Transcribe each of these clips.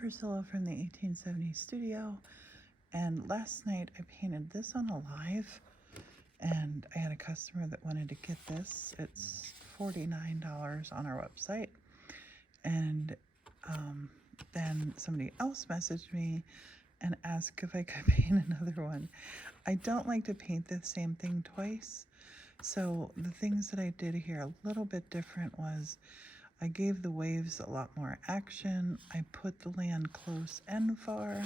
Priscilla from the 1870 studio, and last night I painted this on a live, and I had a customer that wanted to get this. It's $49 on our website, and then somebody else messaged me and asked if I could paint another one. I don't like to paint the same thing twice, so the things that I did here a little bit different was I gave the waves a lot more action. I put the land close and far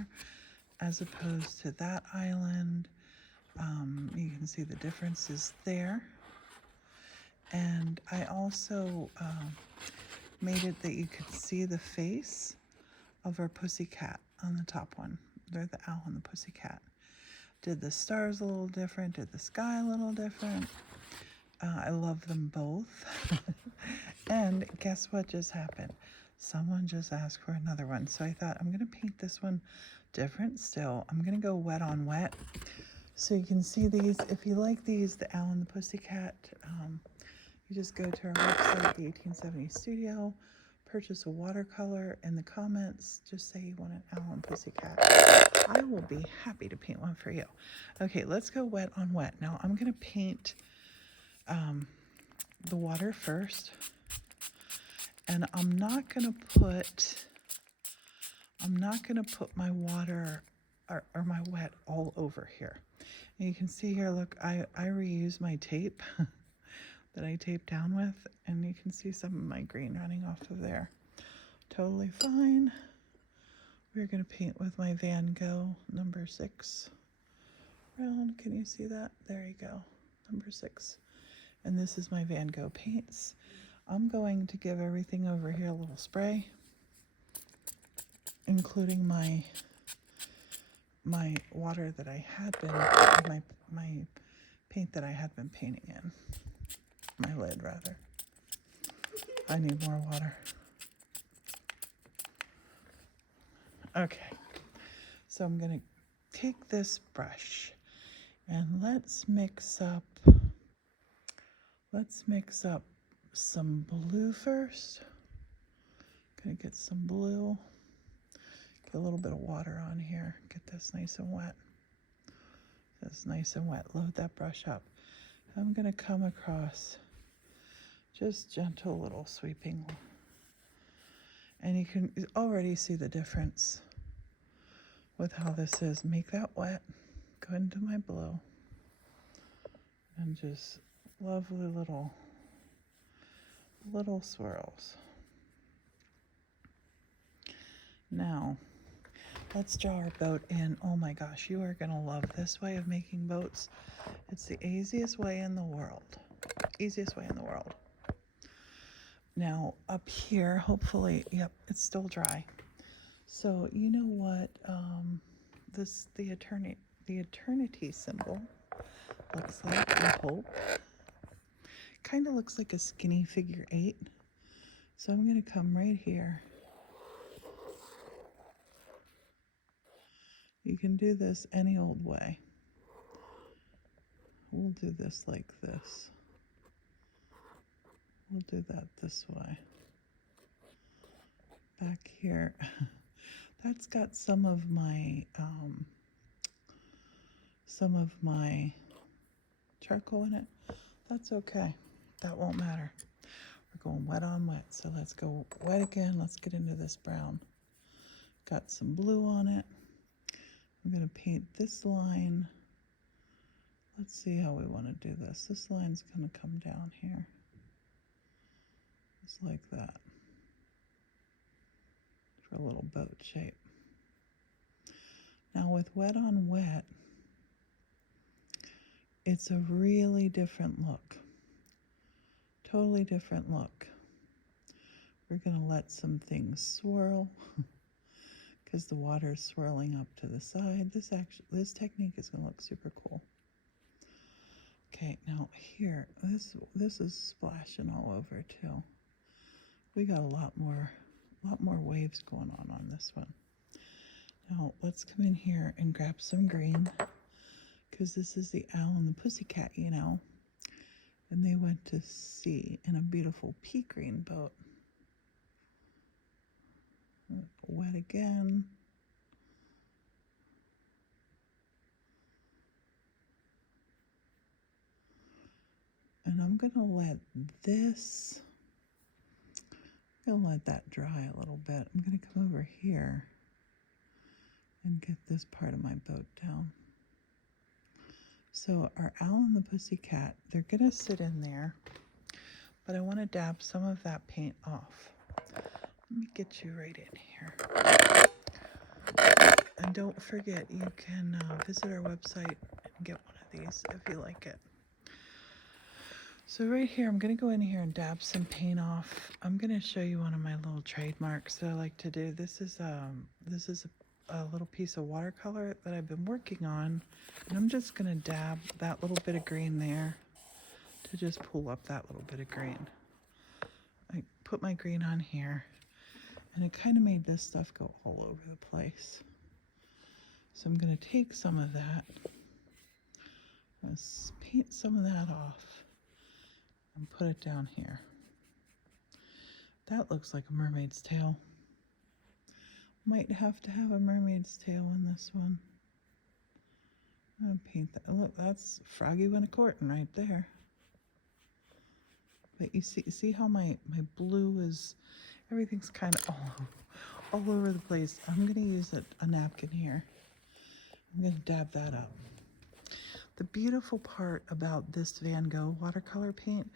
as opposed to that island. You can see the differences there. And I also made it that you could see the face of our pussycat on the top one. They're the owl and the pussycat. Did the stars a little different, did the sky a little different. I love them both. And guess what just happened? Someone just asked for another one. So I thought I'm gonna paint this one different still. I'm gonna go wet on wet. So you can see these. If you like these, the Owl and the Pussycat, you just go to our website, the 1870 Studio, purchase a watercolor. In the comments, just say you want an Owl and Pussycat. I will be happy to paint one for you. Okay, let's go wet on wet. Now I'm gonna paint the water first, and I'm not gonna put my water or my wet all over here. And you can see here, look, I reuse my tape that I tape down with, and you can see some of my green running off of there. Totally fine. We're gonna paint with my Van Gogh number 6 round. Can you see that? There you go, number 6. And this is my Van Gogh paints. I'm going to give everything over here a little spray, including my water that I had been, my paint that I had been painting in. My lid, rather. I need more water. Okay, so I'm gonna take this brush and let's mix up some blue first. Gonna get some blue. Get a little bit of water on here. Get this nice and wet. That's nice and wet. Load that brush up. I'm gonna come across just gentle little sweeping. And you can already see the difference with how this is. Make that wet. Go into my blue. And just lovely little swirls. Now, let's draw our boat in. Oh my gosh, you are gonna love this way of making boats. It's the easiest way in the world. Easiest way in the world. Now, up here, hopefully, yep, it's still dry. So, you know what the eternity symbol looks like, I hope. Kind of looks like a skinny figure 8. So I'm going to come right here. You can do this any old way. We'll do this like this. We'll do that this way. Back here, that's got some of my charcoal in it. That's okay. That won't matter. We're going wet on wet. So let's go wet again. Let's get into this brown. Got some blue on it. I'm going to paint this line. Let's see how we want to do this. This line's going to come down here. Just like that. For a little boat shape. Now with wet on wet, it's a really different look. Totally different look. We're going to let some things swirl because the water is swirling up to the side. This technique is going to look super cool. Okay, now here, this is splashing all over too. We got a lot more waves going on this one. Now let's come in here and grab some green, because this is the Owl and the Pussycat, you know, and they went to sea in a beautiful pea green boat. Wet again. And I'm going to let this, I'm going to let that dry a little bit. I'm going to come over here and get this part of my boat down. So our Owl and the Pussycat, they're going to sit in there, but I want to dab some of that paint off. Let me get you right in here. And don't forget, you can visit our website and get one of these if you like it. So right here, I'm going to go in here and dab some paint off. I'm going to show you one of my little trademarks that I like to do. This is a little piece of watercolor that I've been working on. And I'm just going to dab that little bit of green there to just pull up that little bit of green. I put my green on here, and it kind of made this stuff go all over the place. So I'm going to take some of that, let's paint some of that off, and put it down here. That looks like a mermaid's tail. Might have to have a mermaid's tail in this one. I'll paint that. Look, that's Froggy Wintercorn right there. But you see how my blue is, everything's kind of all over the place. I'm going to use a napkin here. I'm going to dab that up. The beautiful part about this Van Gogh watercolor paint,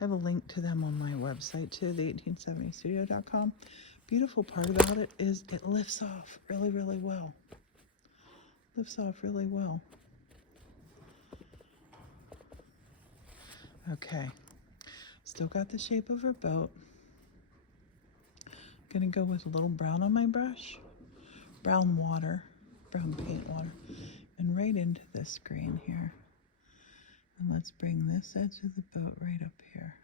I have a link to them on my website too, the1870studio.com. Beautiful part about it is it lifts off really, really well. Lifts off really well. Okay, still got the shape of her boat. Gonna go with a little brown on my brush, brown paint water, and right into this green here. And let's bring this edge of the boat right up here.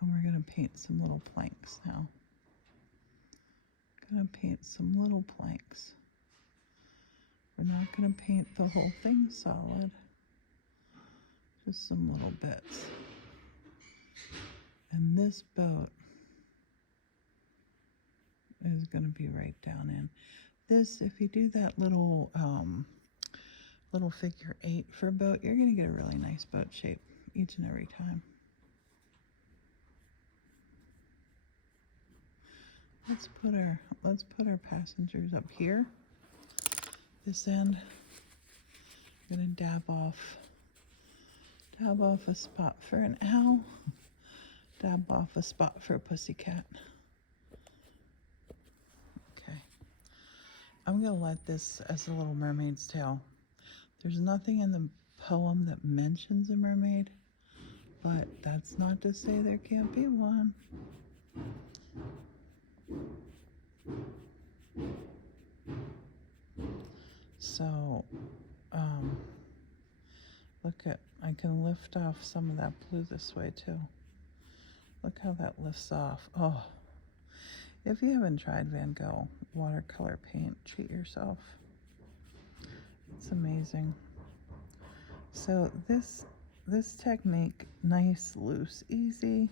And we're gonna paint some little planks now. Gonna paint some little planks. We're not gonna paint the whole thing solid, just some little bits. And this boat is gonna be right down in. This, if you do that little figure 8 for a boat, you're gonna get a really nice boat shape each and every time. Let's put our passengers up here. This end, I'm gonna dab off a spot for an owl, dab off a spot for a pussycat. Okay, I'm gonna let this as a little mermaid's tail. There's nothing in the poem that mentions a mermaid, but that's not to say there can't be one. So, I can lift off some of that blue this way too. Look how that lifts off. Oh, if you haven't tried Van Gogh watercolor paint, treat yourself. It's amazing. So this technique, nice, loose, easy.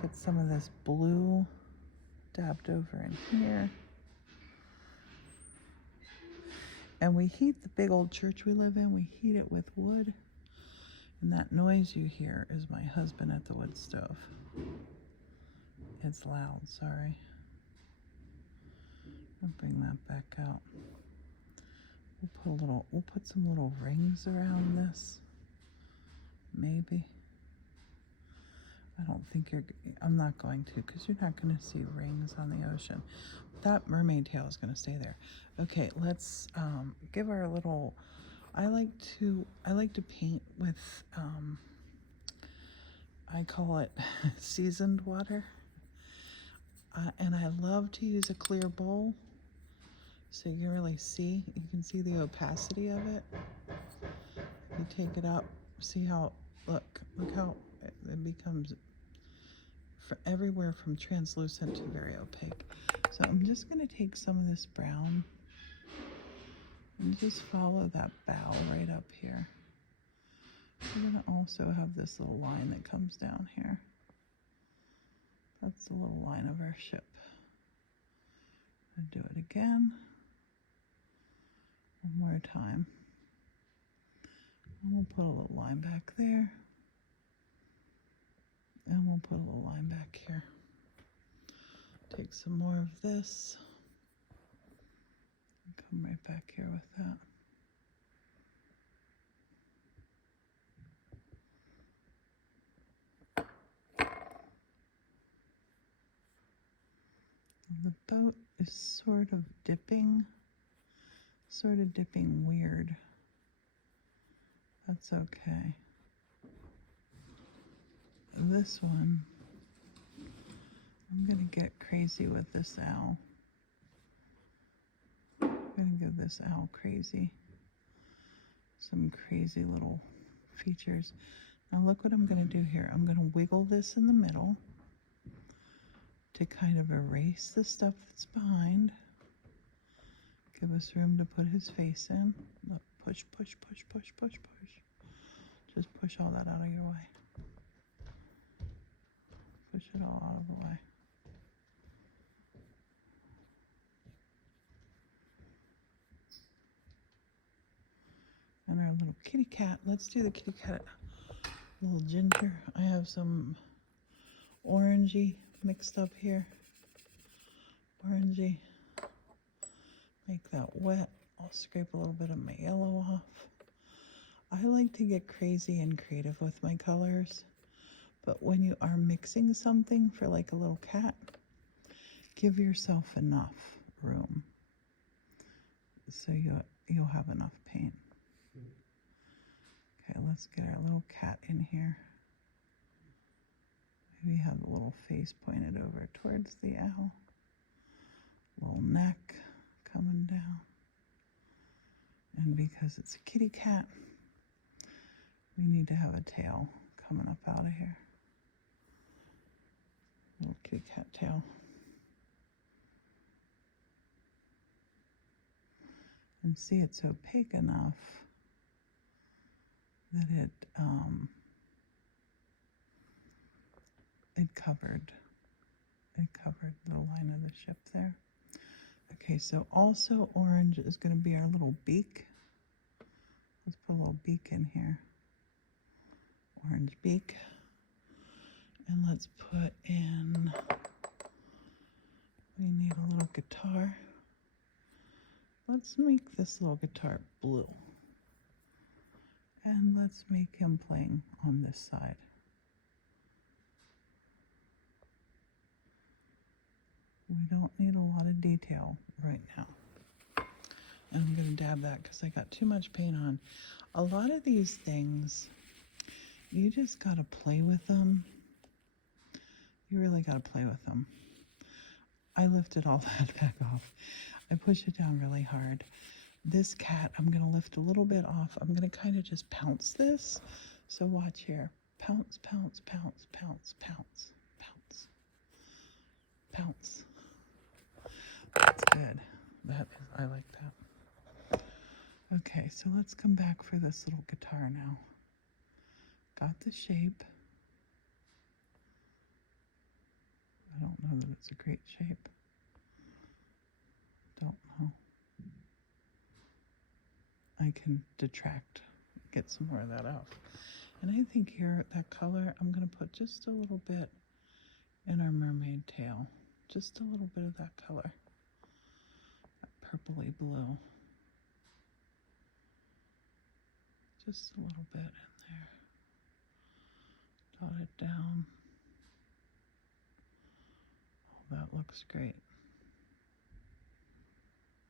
Get some of this blue dabbed over in here. And we heat the big old church we live in, we heat it with wood. And that noise you hear is my husband at the wood stove. It's loud, sorry. I'll bring that back out. We'll put some little rings around this. Maybe. I don't think I'm not going to, because you're not going to see rings on the ocean. That mermaid tail is going to stay there. Okay, let's give our little, I like to paint with, I call it seasoned water. And I love to use a clear bowl so you can really see, you can see the opacity of it. You take it up, see how, look how it becomes everywhere from translucent to very opaque. So I'm just going to take some of this brown and just follow that bow right up here. We're going to also have this little line that comes down here. That's the little line of our ship. I'm going to do it again. One more time. And we'll put a little line back there. And we'll put a little line back here. Take some more of this. And come right back here with that. The boat is sort of dipping weird. That's okay. This one, I'm gonna get crazy with this owl. I'm gonna give this owl some crazy little features. Now look what I'm gonna do here. I'm gonna wiggle this in the middle to kind of erase the stuff that's behind. Give us room to put his face in. Look, push, push, push, push, push, push. Just push all that out of your way. Push it all out of the way. And our little kitty cat. Let's do the kitty cat. Little ginger. I have some orangey mixed up here. Orangey. Make that wet. I'll scrape a little bit of my yellow off. I like to get crazy and creative with my colors, but when you are mixing something for like a little cat, give yourself enough room so you'll have enough paint. Okay, let's get our little cat in here. Maybe have the little face pointed over towards the owl. Little neck coming down. And because it's a kitty cat, we need to have a tail coming up out of here. Little kitty cat tail. And see, it's opaque enough that it covered the line of the ship there. Okay, so also orange is going to be our little beak. Let's put a little beak in here. Orange beak. And let's put in, we need a little guitar. Let's make this little guitar blue. And let's make him playing on this side. We don't need a lot of detail right now. And I'm going to dab that because I got too much paint on. A lot of these things, you just got to play with them. You really got to play with them. I lifted all that back off. I pushed it down really hard. This cat, I'm going to lift a little bit off. I'm going to kind of just pounce this. So watch here. Pounce, pounce, pounce, pounce, pounce, pounce, pounce. That's good. I like that. Okay, so let's come back for this little guitar now. Got the shape. I don't know that it's a great shape. Don't know. I can detract, get some more of that off. And I think here, that color, I'm going to put just a little bit in our mermaid tail. Just a little bit of that color. Purpley blue. Just a little bit in there. Dot it down. Oh, that looks great.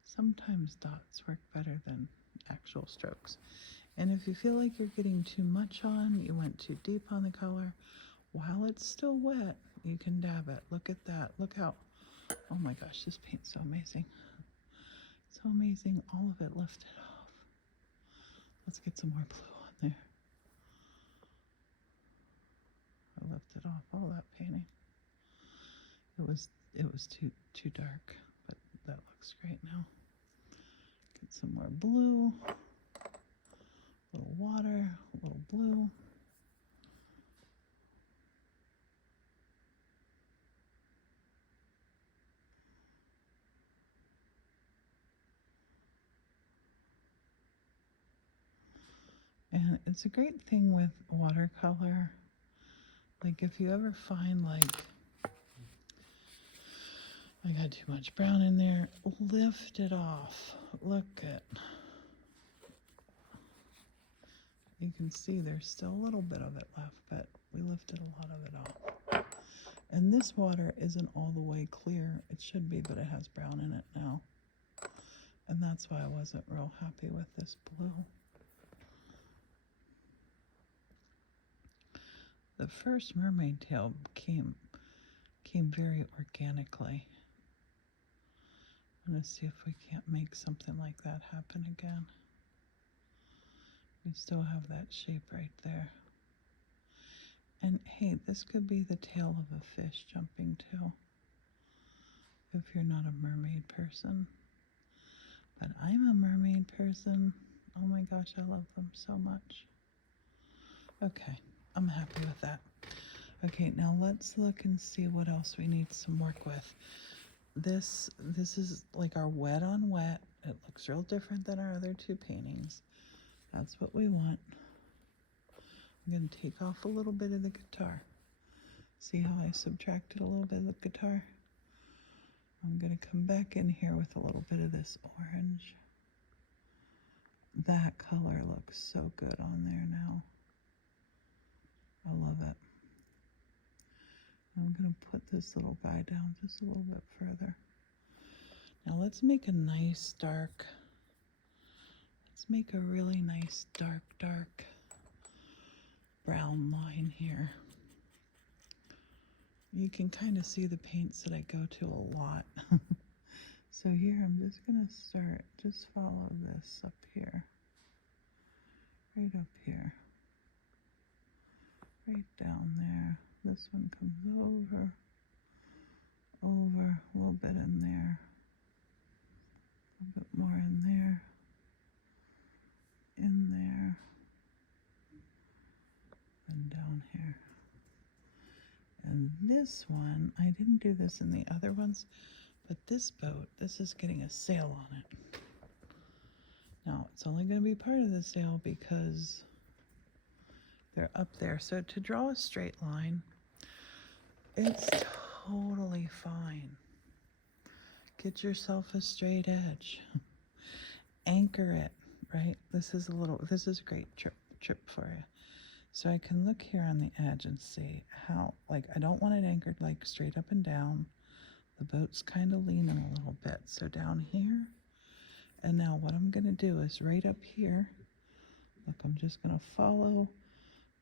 Sometimes dots work better than actual strokes. And if you feel like you're getting too much on, you went too deep on the color, while it's still wet, you can dab it. Look at that. Look how, oh my gosh, this paint's so amazing. So amazing, all of it lifted off. Let's get some more blue on there. I lifted off all that painting. It was too dark, but that looks great now. Get some more blue, a little water, a little blue. And it's a great thing with watercolor. Like if you ever find like, I got too much brown in there, lift it off. Look at, you can see there's still a little bit of it left, but we lifted a lot of it off. And this water isn't all the way clear. It should be, but it has brown in it now. And that's why I wasn't real happy with this blue. The first mermaid tail came very organically. I'm gonna see if we can't make something like that happen again. We still have that shape right there. And hey, this could be the tail of a fish jumping too, if you're not a mermaid person. But I'm a mermaid person. Oh my gosh, I love them so much. Okay, I'm happy with that. Okay, now let's look and see what else we need some work with. This is like our wet on wet. It looks real different than our other two paintings. That's what we want. I'm going to take off a little bit of the guitar. See how I subtracted a little bit of the guitar? I'm going to come back in here with a little bit of this orange. That color looks so good on there now. I love it. I'm going to put this little guy down just a little bit further. Now let's make a nice dark, let's make a really nice dark brown line here. You can kind of see the paints that I go to a lot. So here I'm just going to start, just follow this up here, right up here, right down there. This one comes over, a little bit in there, a bit more in there, and down here. And this one, I didn't do this in the other ones, but this boat, this is getting a sail on it. Now, it's only going to be part of the sail because they're up there. So to draw a straight line, it's totally fine. Get yourself a straight edge. Anchor it, right? This is a great trip for you. So I can look here on the edge and see how, like, I don't want it anchored like straight up and down. The boat's kind of leaning a little bit. So down here, and now what I'm going to do is right up here, look, I'm just going to follow,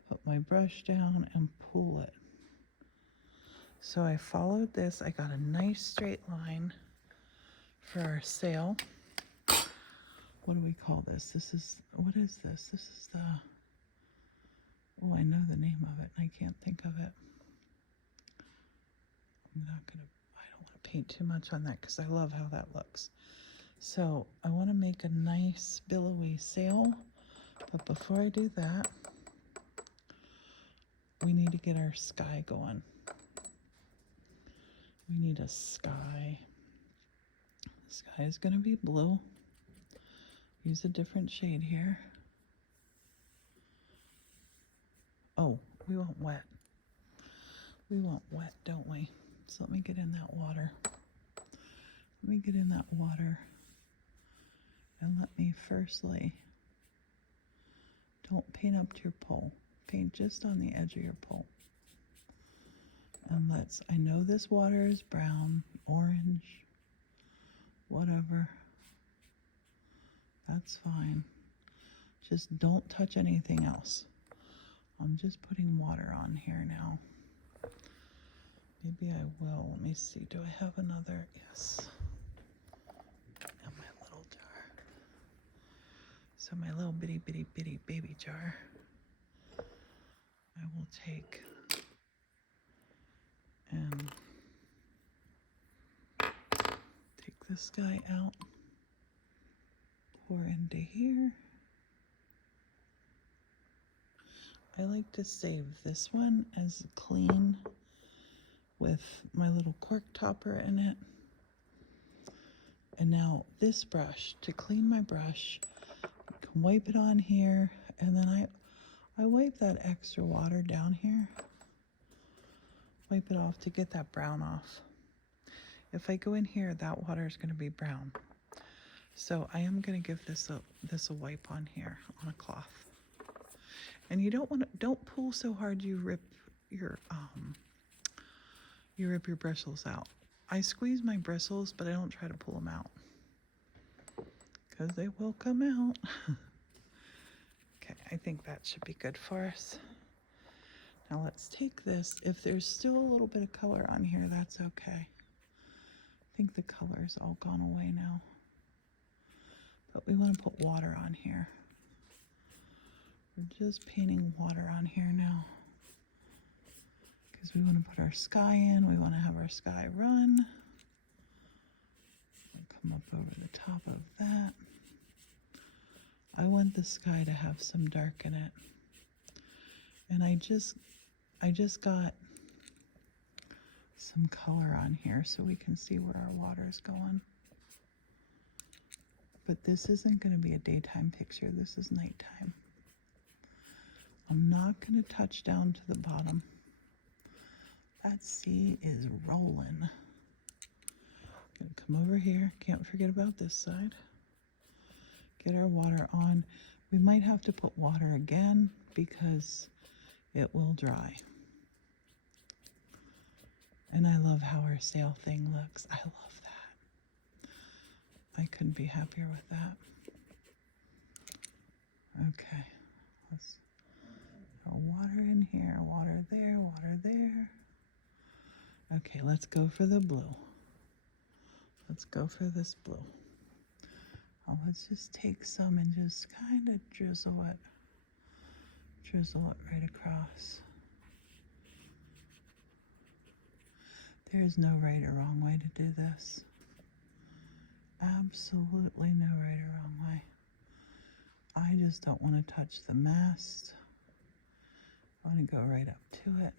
put my brush down and pull it. So I followed this. I got a nice straight line for our sail. What do we call this? What is this? This is the, oh, I know the name of it, and I can't think of it. I don't want to paint too much on that because I love how that looks. So I want to make a nice billowy sail, but before I do that, we need to get our sky going. We need a sky. The sky is going to be blue. Use a different shade here. Oh, we want wet. We want wet, don't we? So let me get in that water. Let me get in that water. And let me firstly, don't paint up to your pole. Paint just on the edge of your pole. And I know this water is brown, orange, whatever. That's fine. Just don't touch anything else. I'm just putting water on here now. Maybe I will. Let me see. Do I have another? Yes. And my little jar. So my little bitty baby jar. I will take and take this guy out. Pour into here. I like to save this one as clean with my little cork topper in it. And now this brush, to clean my brush, you can wipe it on here and then I wipe that extra water down here. Wipe it off to get that brown off. If I go in here, that water is going to be brown. So I am going to give this a wipe on here on a cloth. And you don't pull so hard you rip your bristles out. I squeeze my bristles, but I don't try to pull them out because they will come out. Okay, I think that should be good for us. Now let's take this. If there's still a little bit of color on here, that's okay. I think the color's all gone away now. But we want to put water on here. We're just painting water on here now, because we want to put our sky in. We want to have our sky run. Come up over the top of that. I want the sky to have some dark in it. And I just got some color on here so we can see where our water is going. But this isn't going to be a daytime picture. This is nighttime. I'm not going to touch down to the bottom. That sea is rolling. Gonna come over here. Can't forget about this side. Get our water on. We might have to put water again because it will dry. And I love how our sail thing looks. I love that. I couldn't be happier with that. Okay. Let's throw water in here, water there, water there. Okay, let's go for the blue. Let's go for this blue. Oh, let's just take some and just kind of drizzle it right across. There's no right or wrong way to do this. Absolutely no right or wrong way. I just don't want to touch the mast. I want to go right up to it.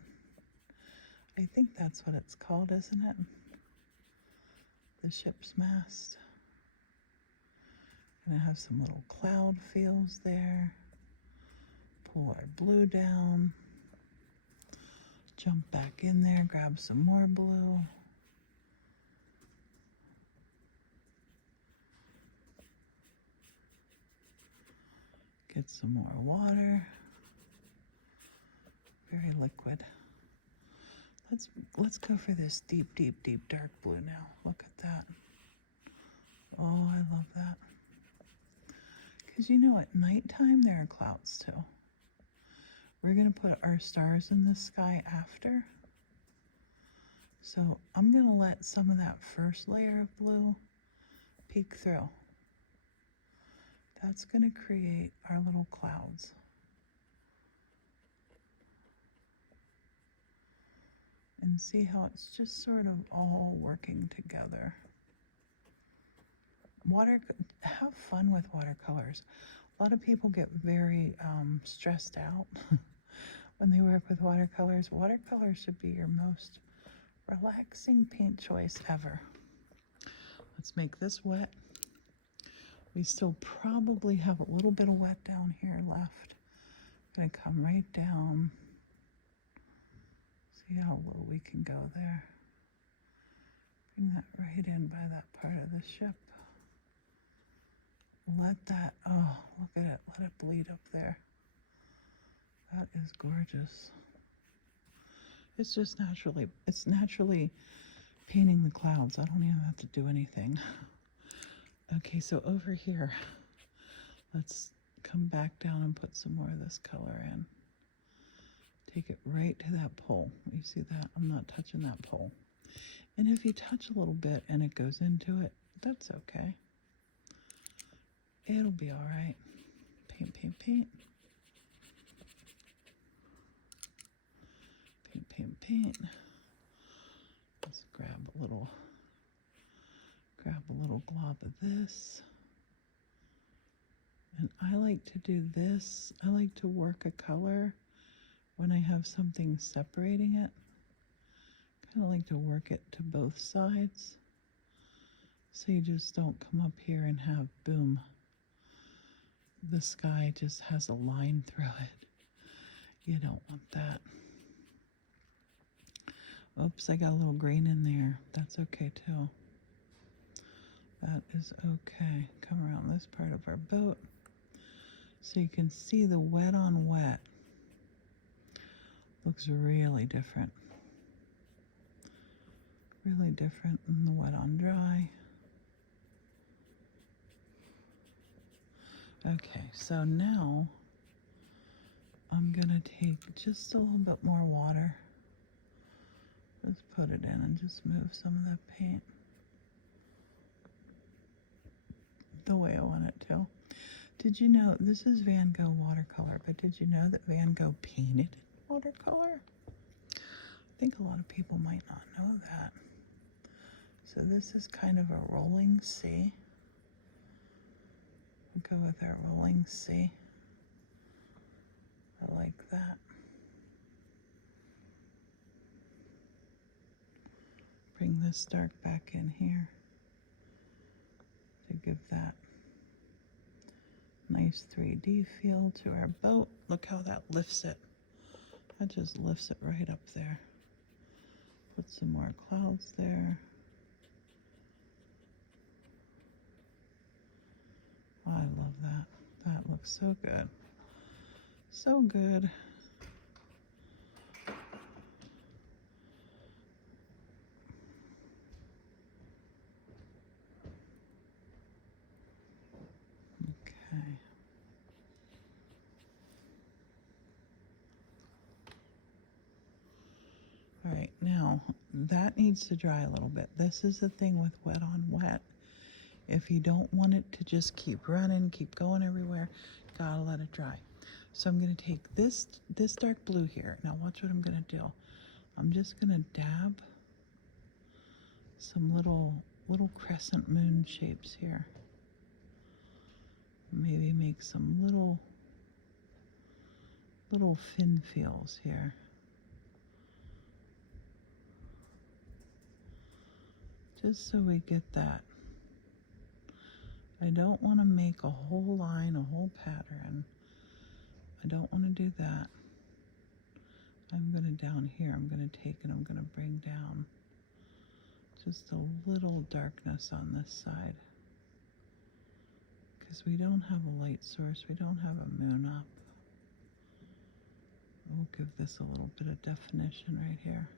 I think that's what it's called, isn't it? The ship's mast. Gonna have some little cloud fields there. Pull our blue down. Jump back in there, grab some more blue. Get some more water. Very liquid. Let's go for this deep, deep, deep dark blue now. Look at that. Oh, I love that. Because you know, at nighttime there are clouds too. We're going to put our stars in the sky after. So I'm going to let some of that first layer of blue peek through. That's going to create our little clouds. And see how it's just sort of all working together. Have fun with watercolors. A lot of people get very stressed out when they work with watercolors. Watercolors should be your most relaxing paint choice ever. Let's make this wet. We still probably have a little bit of wet down here left. I'm gonna come right down. See how low we can go there. Bring that right in by that part of the ship. Let that, oh, look at it. Let it bleed up there. That is gorgeous. It's just naturally painting the clouds. I don't even have to do anything. Okay, so over here, let's come back down and put some more of this color in. Take it right to that pole. You see that? I'm not touching that pole. And if you touch a little bit and it goes into it, that's okay. It'll be all right. Paint, paint, paint. Paint, paint, paint. Let's grab a little glob of this. And I like to do this. I like to work a color when I have something separating it. Kind of like to work it to both sides. So you just don't come up here and have boom. the sky just has a line through it. You don't want that. Oops, I got a little green in there. That's okay too. That is okay. Come around this part of our boat so you can see the wet on wet. Looks really different. Really different than the wet on dry. Okay, so now I'm gonna take just a little bit more water. Just put it in and just move some of that paint the way I want it to. Did you know, this is Van Gogh watercolor, but did you know that Van Gogh painted in watercolor? I think a lot of people might not know that. So this is kind of a rolling sea. We'll go with our rolling sea. I like that. Bring this dark back in here to give that nice 3D feel to our boat. Look how that lifts it. That just lifts it right up there. Put some more clouds there. Oh, I love that. That looks so good. So good. Okay. All right, now that needs to dry a little bit. This is the thing with wet on wet. If you don't want it to just keep running, keep going everywhere, gotta let it dry. So I'm gonna take this dark blue here. Now watch what I'm gonna do. I'm just gonna dab some little crescent moon shapes here. Maybe make some little fin feels here. Just so we get that. I don't want to make a whole line, a whole pattern. I don't want to do that. I'm going to down here, I'm going to take and I'm going to bring down just a little darkness on this side. Because we don't have a light source, we don't have a moon up. We'll give this a little bit of definition right here.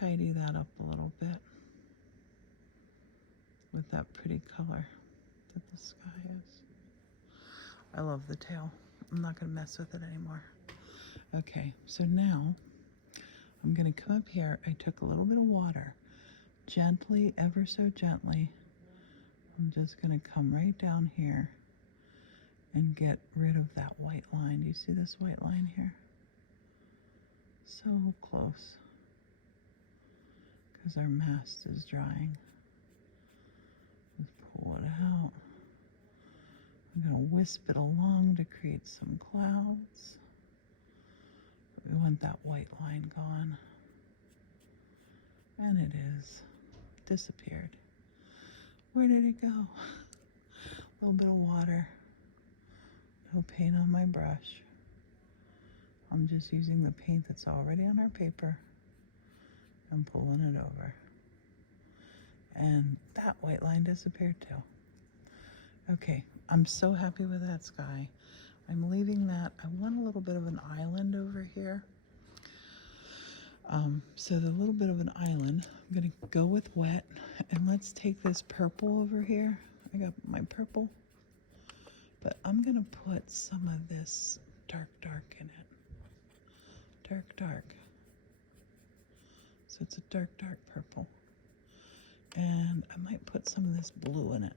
Tidy that up a little bit with that pretty color that the sky is. I love the tail. I'm not going to mess with it anymore. Okay, so now I'm going to come up here. I took a little bit of water, gently, ever so gently. I'm just going to come right down here and get rid of that white line. Do you see this white line here? So close. Because our mast is drying. Just pull it out. I'm going to wisp it along to create some clouds. But we want that white line gone. And it is. Disappeared. Where did it go? A little bit of water. No paint on my brush. I'm just using the paint that's already on our paper and pulling it over. And that white line disappeared too. Okay, I'm so happy with that sky. I'm leaving that. I want a little bit of an island over here. So the little bit of an island, I'm gonna go with wet, and let's take this purple over here. I got my purple, but I'm gonna put some of this dark in it. Dark. So it's a dark purple. And I might put some of this blue in it.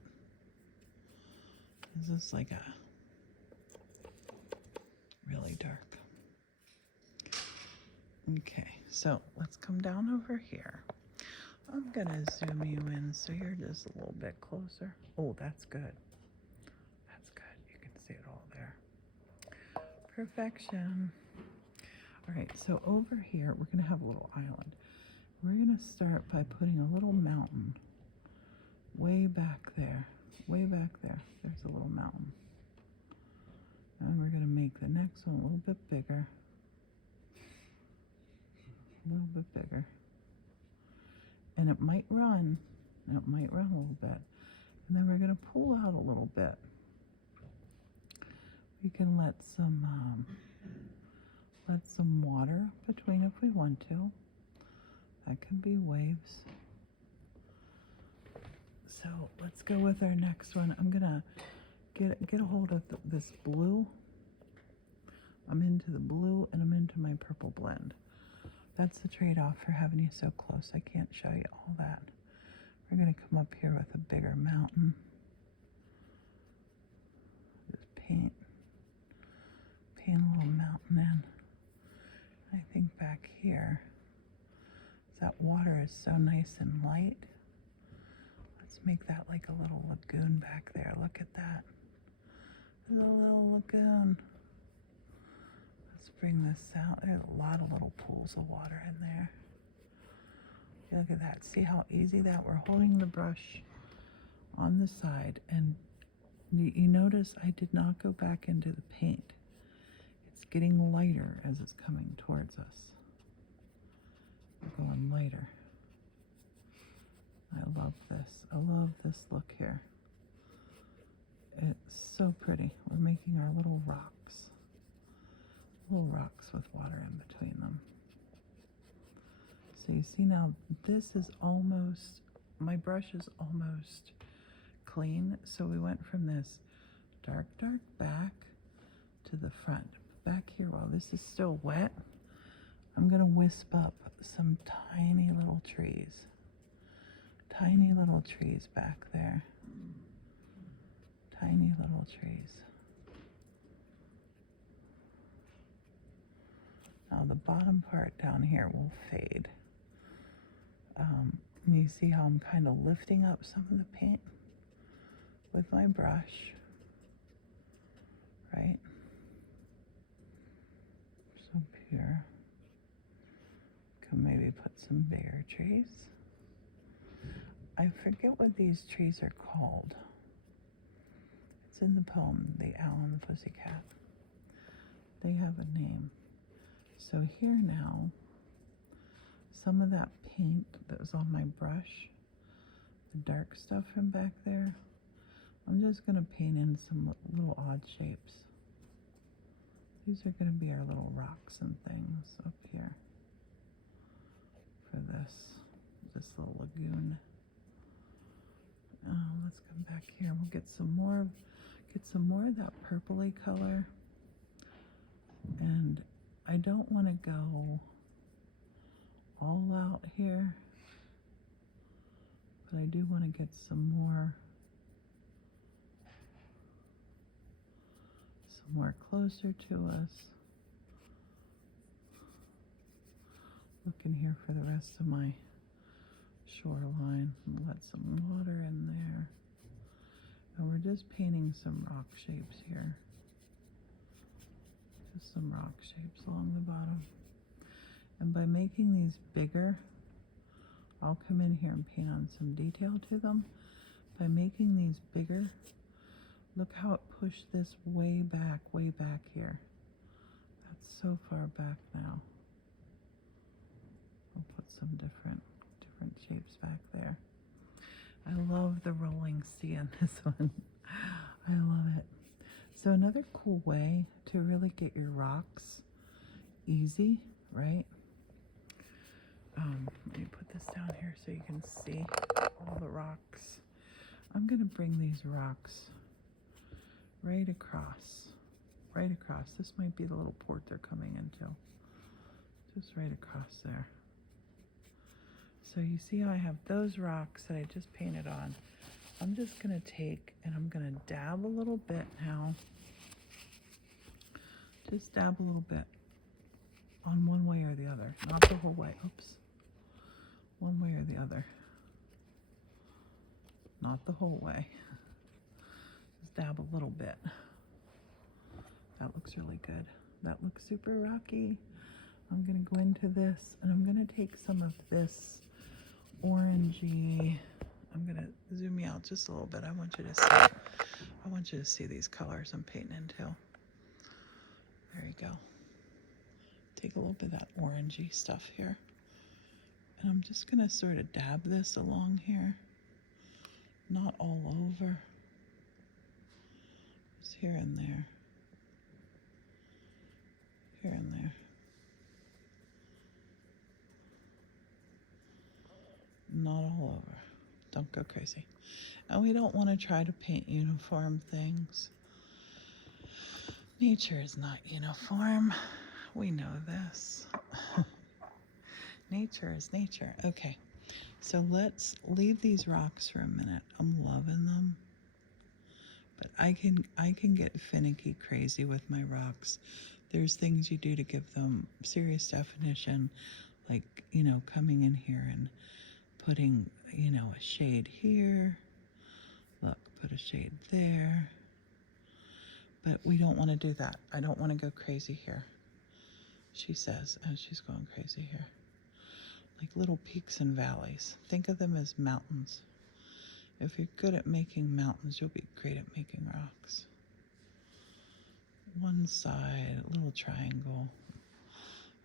This is like a really dark. Okay, so let's come down over here. I'm gonna zoom you in so you're just a little bit closer. Oh, that's good. That's good. You can see it all there. Perfection. All right, so over here, we're gonna have a little island. We're gonna start by putting a little mountain way back there. Way back there. There's a little mountain. And we're going to make the next one a little bit bigger. A little bit bigger. And it might run. It might run a little bit. And then we're going to pull out a little bit. We can let some water between if we want to. That can be waves. So let's go with our next one. I'm gonna get a hold of this blue. I'm into the blue and I'm into my purple blend. That's the trade-off for having you so close. I can't show you all that. We're gonna come up here with a bigger mountain. Just paint a little mountain in. I think back here, that water is so nice and light. Let's make that like a little lagoon back there. Look at that. There's a little lagoon. Let's bring this out. There's a lot of little pools of water in there. Look at that. See how easy that? We're holding the brush on the side, and you notice I did not go back into the paint. It's getting lighter as it's coming towards us. We're going lighter. I love this. I love this look here. It's so pretty. We're making our little rocks. Little rocks with water in between them. So you see now, this is almost, my brush is almost clean. So we went from this dark back to the front. Back here, while this is still wet, I'm gonna wisp up some tiny little trees. Tiny little trees back there. Tiny little trees. Now the bottom part down here will fade. You see how I'm kind of lifting up some of the paint with my brush, right? So up here, can maybe put some bigger trees. I forget what these trees are called. It's in the poem, The Owl and the Pussycat. They have a name. So here now, some of that paint that was on my brush, the dark stuff from back there, I'm just gonna paint in some little odd shapes. These are gonna be our little rocks and things up here for this little lagoon. Let's come back here. We'll get some more of that purpley color. And I don't want to go all out here, but I do want to get some more closer to us. Looking here for the rest of my shoreline, and let some water in there. And we're just painting some rock shapes here. Just some rock shapes along the bottom. And by making these bigger, I'll come in here and paint on some detail to them. By making these bigger, look how it pushed this way back here. That's so far back now. I'll put some different shapes back there. I love the rolling sea in this one. I love it. So another cool way to really get your rocks easy, right? Let me put this down here so you can see all the rocks. I'm gonna bring these rocks right across. This might be the little port they're coming into. Just right across there. So you see how I have those rocks that I just painted on. I'm just gonna take and I'm gonna dab a little bit now. Just dab a little bit on one way or the other, not the whole way. Oops. One way or the other. Not the whole way. Just dab a little bit. That looks really good. That looks super rocky. I'm gonna go into this and I'm gonna take some of this orangey. I'm gonna zoom you out just a little bit. I want you to see these colors I'm painting into. go. Take a little bit of that orangey stuff here. And I'm just going to sort of dab this along here. Not all over. Just here and there. Here and there. Not all over. Don't go crazy. And we don't want to try to paint uniform things. Nature is not uniform. We know this. Nature is nature. Okay, so let's leave these rocks for a minute. I'm loving them. But I can get finicky crazy with my rocks. There's things you do to give them serious definition, like, you know, coming in here and putting, you know, a shade here. Look, put a shade there. But we don't want to do that. I don't want to go crazy here, she says, as she's going crazy here. Like little peaks and valleys. Think of them as mountains. If you're good at making mountains, you'll be great at making rocks. One side, a little triangle.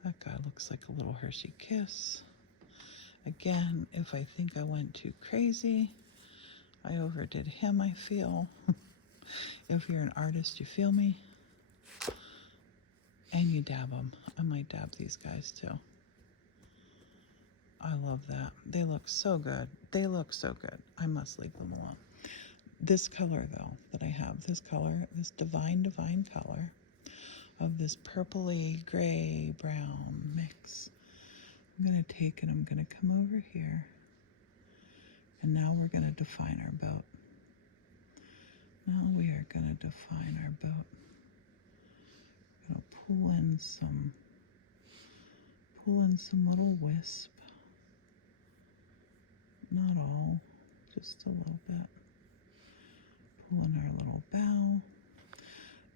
That guy looks like a little Hershey kiss. Again, if I think I went too crazy, I overdid him, I feel. If you're an artist, you feel me? And you dab them. I might dab these guys too. I love that. They look so good. They look so good. I must leave them alone. This color, though, that I have, this color, this divine color of this purpley, gray, brown mix, I'm going to take and I'm going to come over here. And now we're going to define our boat. Now we are going to define our boat. I'm going to pull in some little wisp. Not all, just a little bit. Pull in our little bow.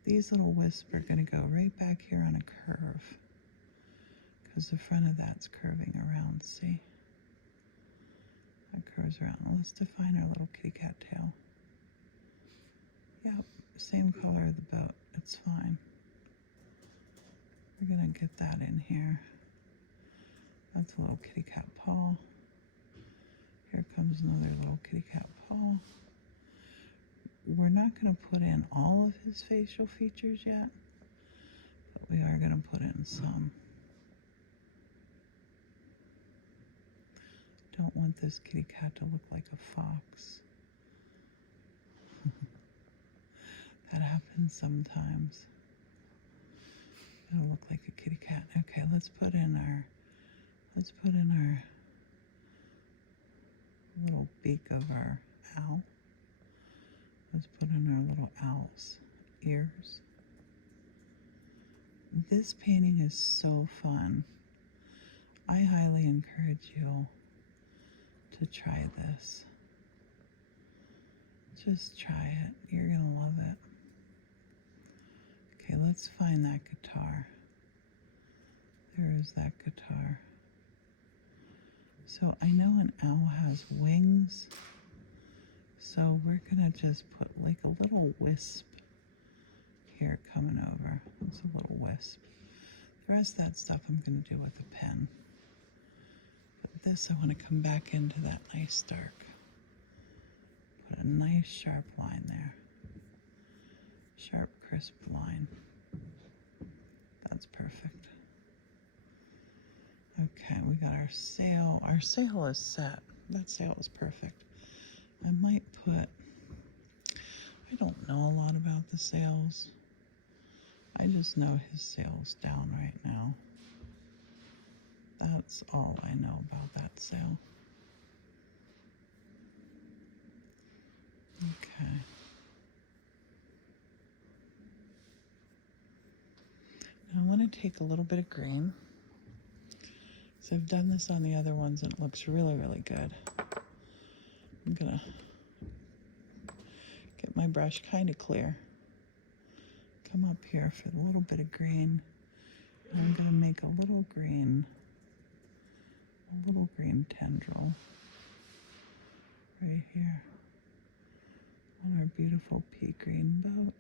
These little wisps are going to go right back here on a curve because the front of that's curving around, see? That curves around. Let's define our little kitty cat tail. Yep, same color of the boat. It's fine. We're going to get that in here. That's a little kitty cat paw. Here comes another little kitty cat paw. We're not going to put in all of his facial features yet, but we are going to put in some. Don't want this kitty cat to look like a fox. That happens sometimes. It'll look like a kitty cat. Okay, let's put in our little beak of our owl. Let's put in our little owl's ears. This painting is so fun. I highly encourage you to try this. Just try it. You're gonna love it. Okay, let's find that guitar. There is that guitar. So I know an owl has wings, so we're gonna just put like a little wisp here coming over. That's a little wisp. The rest of that stuff I'm gonna do with a pen. But this, I wanna come back into that nice dark. Put a nice sharp line there. Sharp, crisp line. That's perfect. Okay, we got our sail. Our sail is set. That sail is perfect. I might put, I don't know a lot about the sails. I just know his sail's down right now. That's all I know about that sail. Okay. Now I want to take a little bit of green. So I've done this on the other ones and it looks really, really good. I'm gonna get my brush kind of clear. Come up here for a little bit of green. And I'm gonna make a little green tendril right here on our beautiful pea green boat.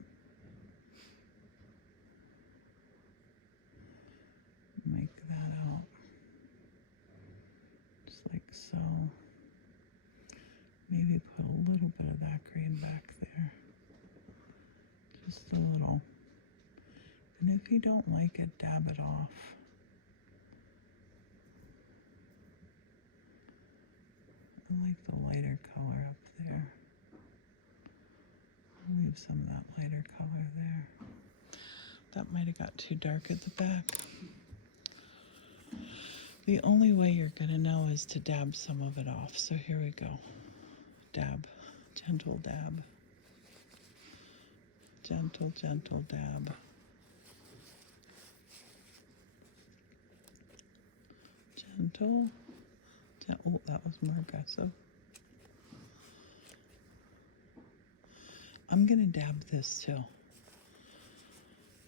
take that out, just like so. Maybe put a little bit of that green back there, just a little. And if you don't like it, dab it off. I like the lighter color up there. I'll leave some of that lighter color there. That might have got too dark at the back. The only way you're gonna know is to dab some of it off. So here we go. Dab, gentle dab. Gentle, gentle dab. Gentle. Oh, that was more aggressive. I'm gonna dab this too.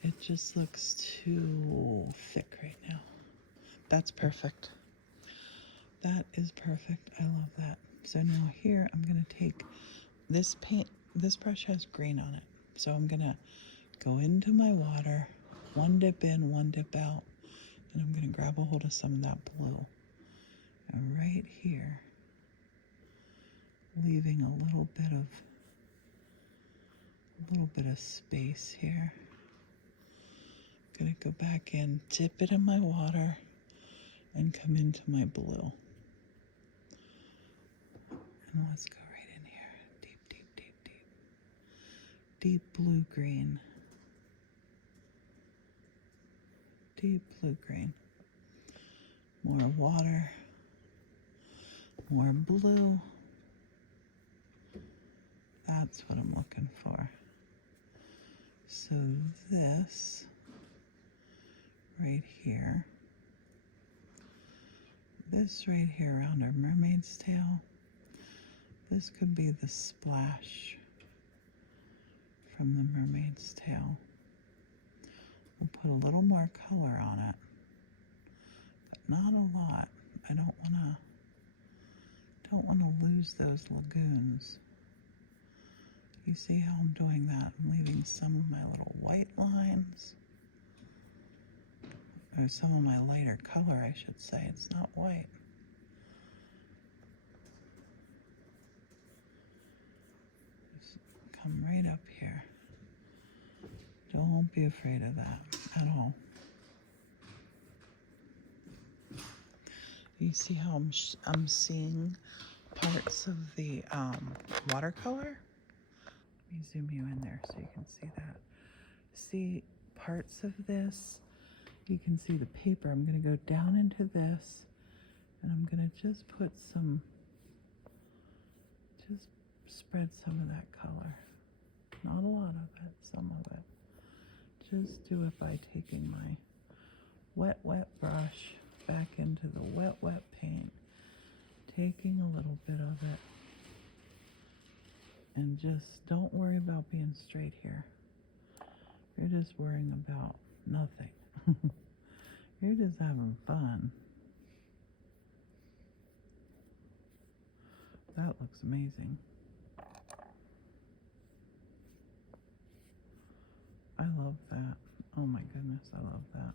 It just looks too thick right now. That's perfect. That is perfect. I love that. So now here I'm gonna take this paint. This brush has green on it. So I'm gonna go into my water, one dip in, one dip out, and I'm gonna grab a hold of some of that blue. And right here, leaving a little bit of space here. Gonna go back in, dip it in my water, and come into my blue. And let's go right in here. Deep, deep, deep, deep. Deep blue green. Deep blue green. More water. More blue. That's what I'm looking for. So this right here, this right here around our mermaid's tail, this could be the splash from the mermaid's tail. We'll put a little more color on it, but not a lot. I don't want to lose those lagoons. You see how I'm doing that? I'm leaving some of my little white lines, or some of my lighter color, I should say. It's not white. Just come right up here. Don't be afraid of that at all. You see how I'm seeing parts of the watercolor? Let me zoom you in there so you can see that. See parts of this? You can see the paper. I'm going to go down into this, and I'm going to just put some, just spread some of that color. Not a lot of it, some of it. Just do it by taking my wet brush back into the wet paint, taking a little bit of it, and just don't worry about being straight here. You're just worrying about nothing. You're just having fun. That looks amazing. I love that. Oh my goodness, I love that.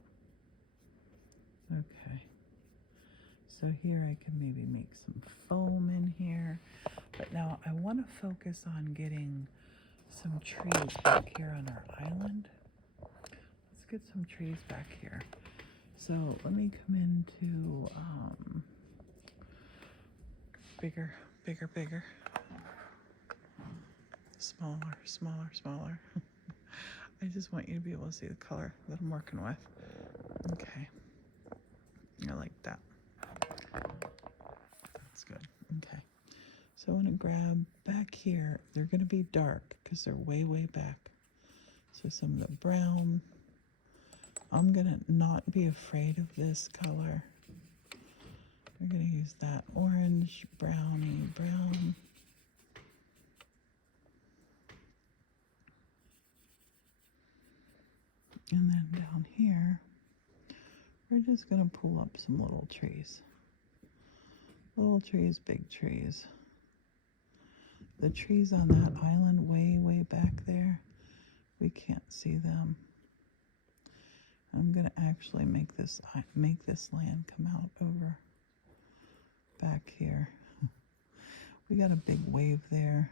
Okay. So here I can maybe make some foam in here. But now I want to focus on getting some trees back here on our island. Let's get some trees back here. So let me come into bigger. Smaller. I just want you to be able to see the color that I'm working with. Okay. I like that. That's good. Okay. So I want to grab back here. They're going to be dark because they're way back. So some of the brown. I'm going to not be afraid of this color. We're going to use that orange, brownie, brown. And then down here, we're just going to pull up some little trees. Little trees, big trees. The trees on that island way back there, we can't see them. I'm gonna actually make this land come out over back here. We got a big wave there,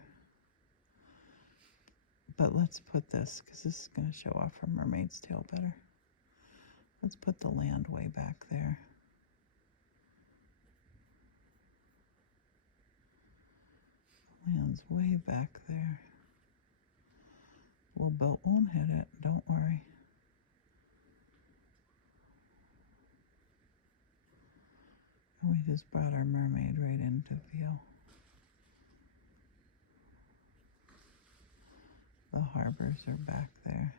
but let's put this, because this is gonna show off her mermaid's tail better. Let's put the land way back there. The land's way back there. Little boat won't hit it, don't worry. And we just brought our mermaid right into view. The harbors are back there.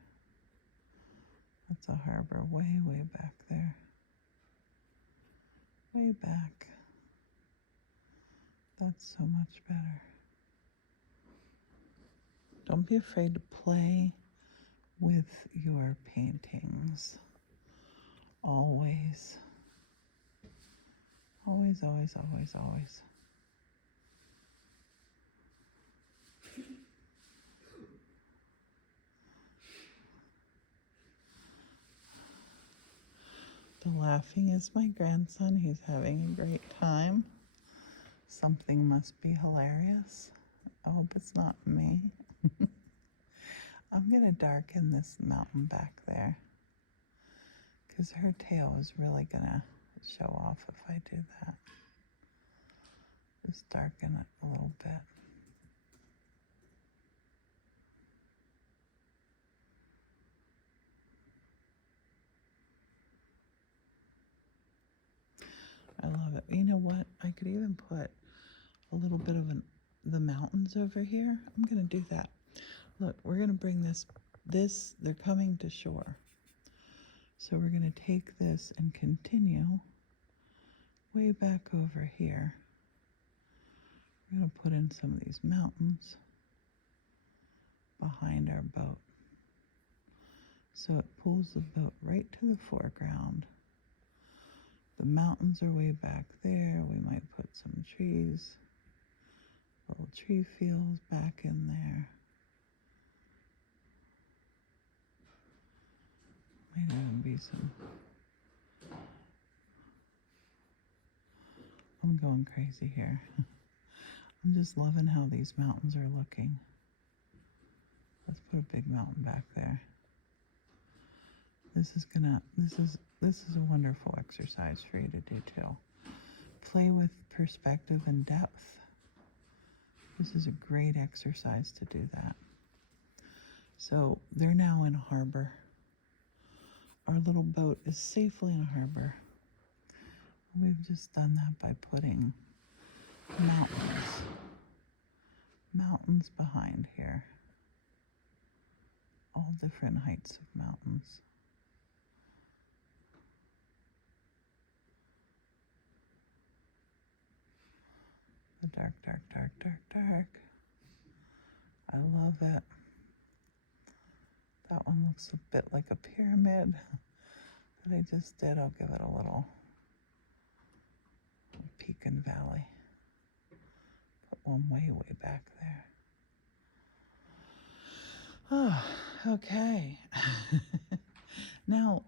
That's a harbor way, way back there. Way back. That's so much better. Don't be afraid to play with your paintings. Always. Always, always, always, always. The laughing is my grandson. He's having a great time. Something must be hilarious. I hope it's not me. I'm going to darken this mountain back there because her tail is really going to show off if I do that. Just darken it a little bit. I love it. You know what? I could even put a little bit of the mountains over here. I'm going to do that. Look, we're going to bring this, they're coming to shore. So we're going to take this and continue way back over here. We're going to put in some of these mountains behind our boat. So it pulls the boat right to the foreground. The mountains are way back there. We might put some trees, little tree fields back in there. Might even be some. I'm going crazy here. I'm just loving how these mountains are looking. Let's put a big mountain back there. This is a wonderful exercise for you to do too. Play with perspective and depth. This is a great exercise to do that. So they're now in a harbor. Our little boat is safely in a harbor. We've just done that by putting mountains behind here. All different heights of mountains. The dark, dark, dark, dark, dark. I love it. That one looks a bit like a pyramid that I just did. I'll give it a little peak and valley. Put one way, way back there. Oh, okay. Now,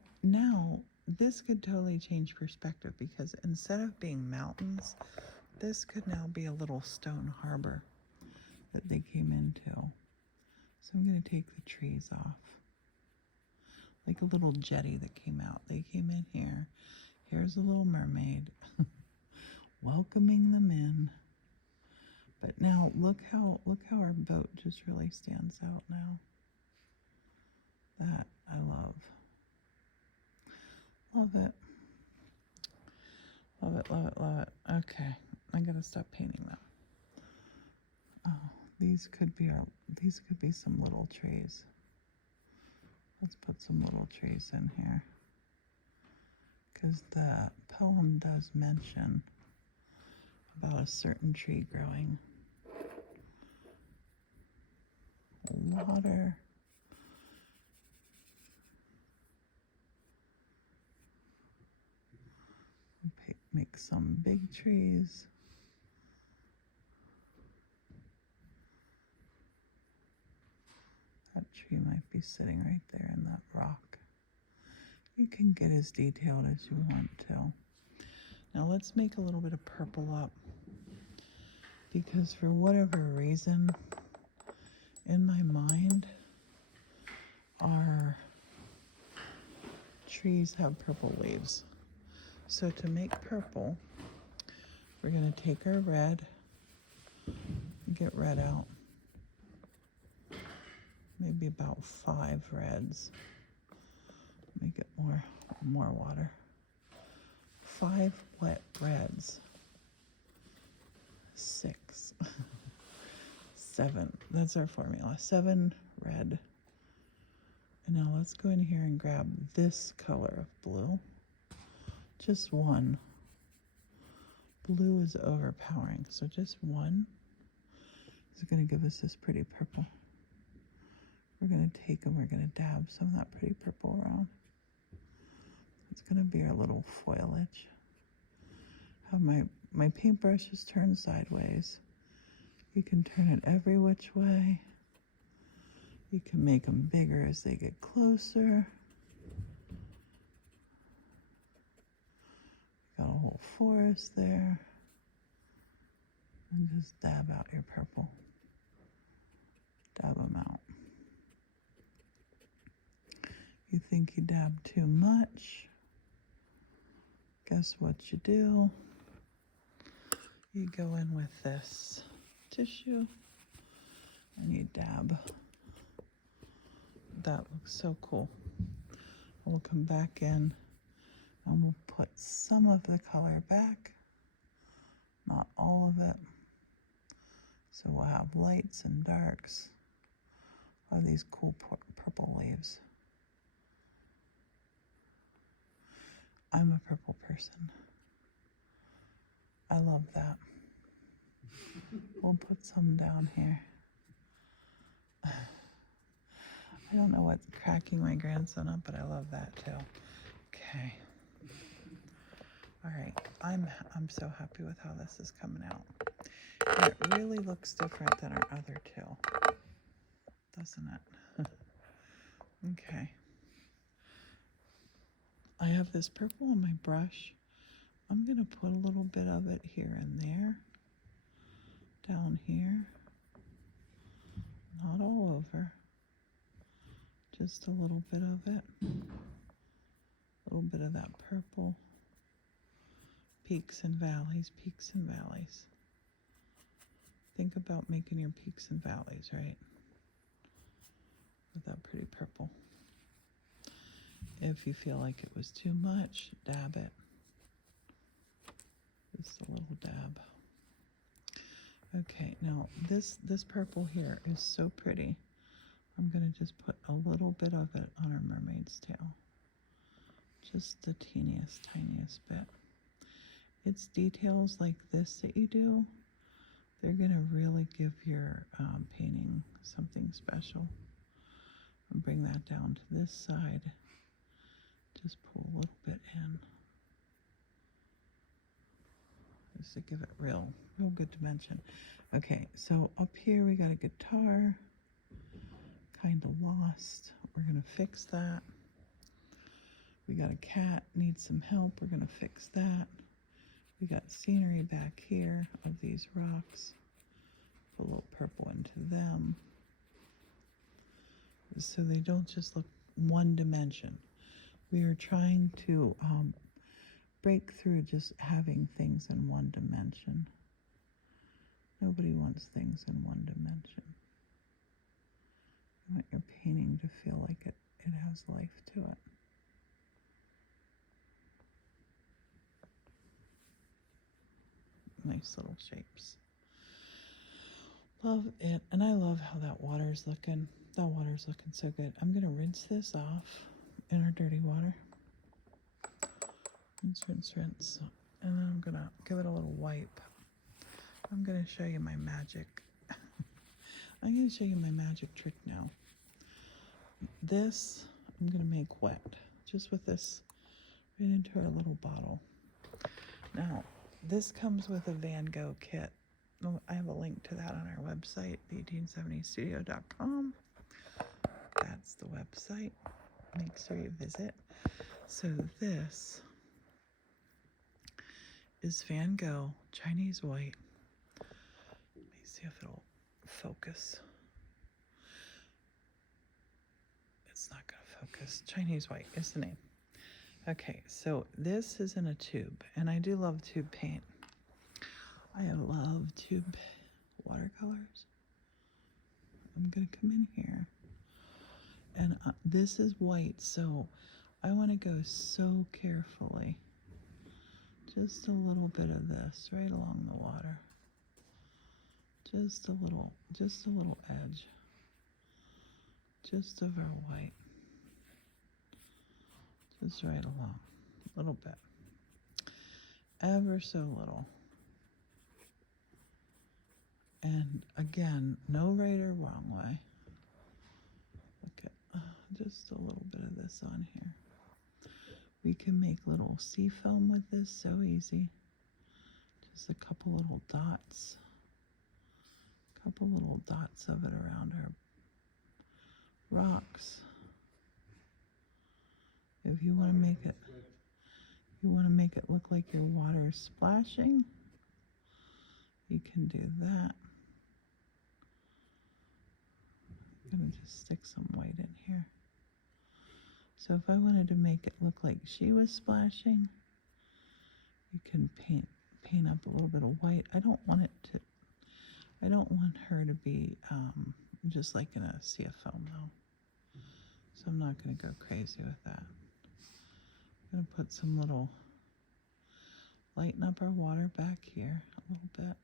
this could totally change perspective because instead of being mountains, this could now be a little stone harbor that they came into. So I'm going to take the trees off. Like a little jetty that came out. They came in here. Here's a little mermaid welcoming them in. But now look how our boat just really stands out now. That I love. Love it. Love it, love it, love it. Okay, I gotta stop painting them. Oh, these could be some little trees. Let's put some little trees in here. Because the poem does mention about a certain tree growing. Water. Make some big trees. That tree might be sitting right there in that rock. You can get as detailed as you want to. Now let's make a little bit of purple up, because for whatever reason, in my mind, our trees have purple leaves. So to make purple, we're going to take our red, get red out, maybe about 5 reds. Make it more water. 5 wet reds. 6. 7. That's our formula. 7 red. And now let's go in here and grab this color of blue. Just one. Blue is overpowering, so just one is going to give us this pretty purple. We're going to take and we're going to dab some of that pretty purple around. It's going to be our little foliage. Have my paintbrush is turned sideways. You can turn it every which way. You can make them bigger as they get closer. Got a whole forest there. And just dab out your purple. Dab them out. You think you dab too much? Guess what you do? You go in with this tissue and you dab. That looks so cool. We'll come back in and we'll put some of the color back, not all of it. So we'll have lights and darks of these cool purple leaves. I'm a purple person. I love that. We'll put some down here. I don't know what's cracking my grandson up, but I love that too. Okay. All right. I'm so happy with how this is coming out. And it really looks different than our other two, doesn't it? Okay. I have this purple on my brush. I'm going to put a little bit of it here and there, down here, not all over, just a little bit of it, a little bit of that purple, peaks and valleys, peaks and valleys. Think about making your peaks and valleys, right? With that pretty purple. If you feel like it was too much, dab it. Just a little dab. Okay, now this purple here is so pretty. I'm going to just put a little bit of it on our mermaid's tail. Just the teeniest, tiniest bit. It's details like this that you do. They're going to really give your painting something special. And bring that down to this side. Just pull a little bit in. Just to give it real good dimension. Okay, so up here we got a guitar. Kind of lost. We're going to fix that. We got a cat, needs some help. We're going to fix that. We got scenery back here of these rocks. Put a little purple into them. So they don't just look one dimension. We are trying to break through just having things in one dimension. Nobody wants things in one dimension. You want your painting to feel like it has life to it. Nice little shapes. Love it. And I love how that water's looking. That water's looking so good. I'm going to rinse this off in our dirty water. Rinse, rinse, rinse. And then I'm going to give it a little wipe. I'm going to show you my magic. I'm going to show you my magic trick now. This I'm going to make wet. Just with this right into our little bottle. Now, this comes with a Van Gogh kit. I have a link to that on our website, the1870studio.com. That's the website. Make sure you visit. So this is Van Gogh Chinese white. Let me see if it'll focus. It's not going to focus. Chinese white is the name. Okay, so this is in a tube, and I do love tube paint. I love tube watercolors. I'm going to come in here, and this is white, so I want to go so carefully. Just a little bit of this right along the water. Just a little edge. Just over white. Just right along. A little bit. Ever so little. And again, no right or wrong way. Look at just a little bit of this on here. We can make little sea foam with this so easy. Just a couple little dots. Couple little dots of it around our rocks. If you want to make it look like your water is splashing, you can do that. I'm going to just stick some white in here. So if I wanted to make it look like she was splashing, you can paint up a little bit of white. I don't want her to be just like in a sea of foam though. So I'm not going to go crazy with that. I'm going to put some little, lighten up our water back here a little bit.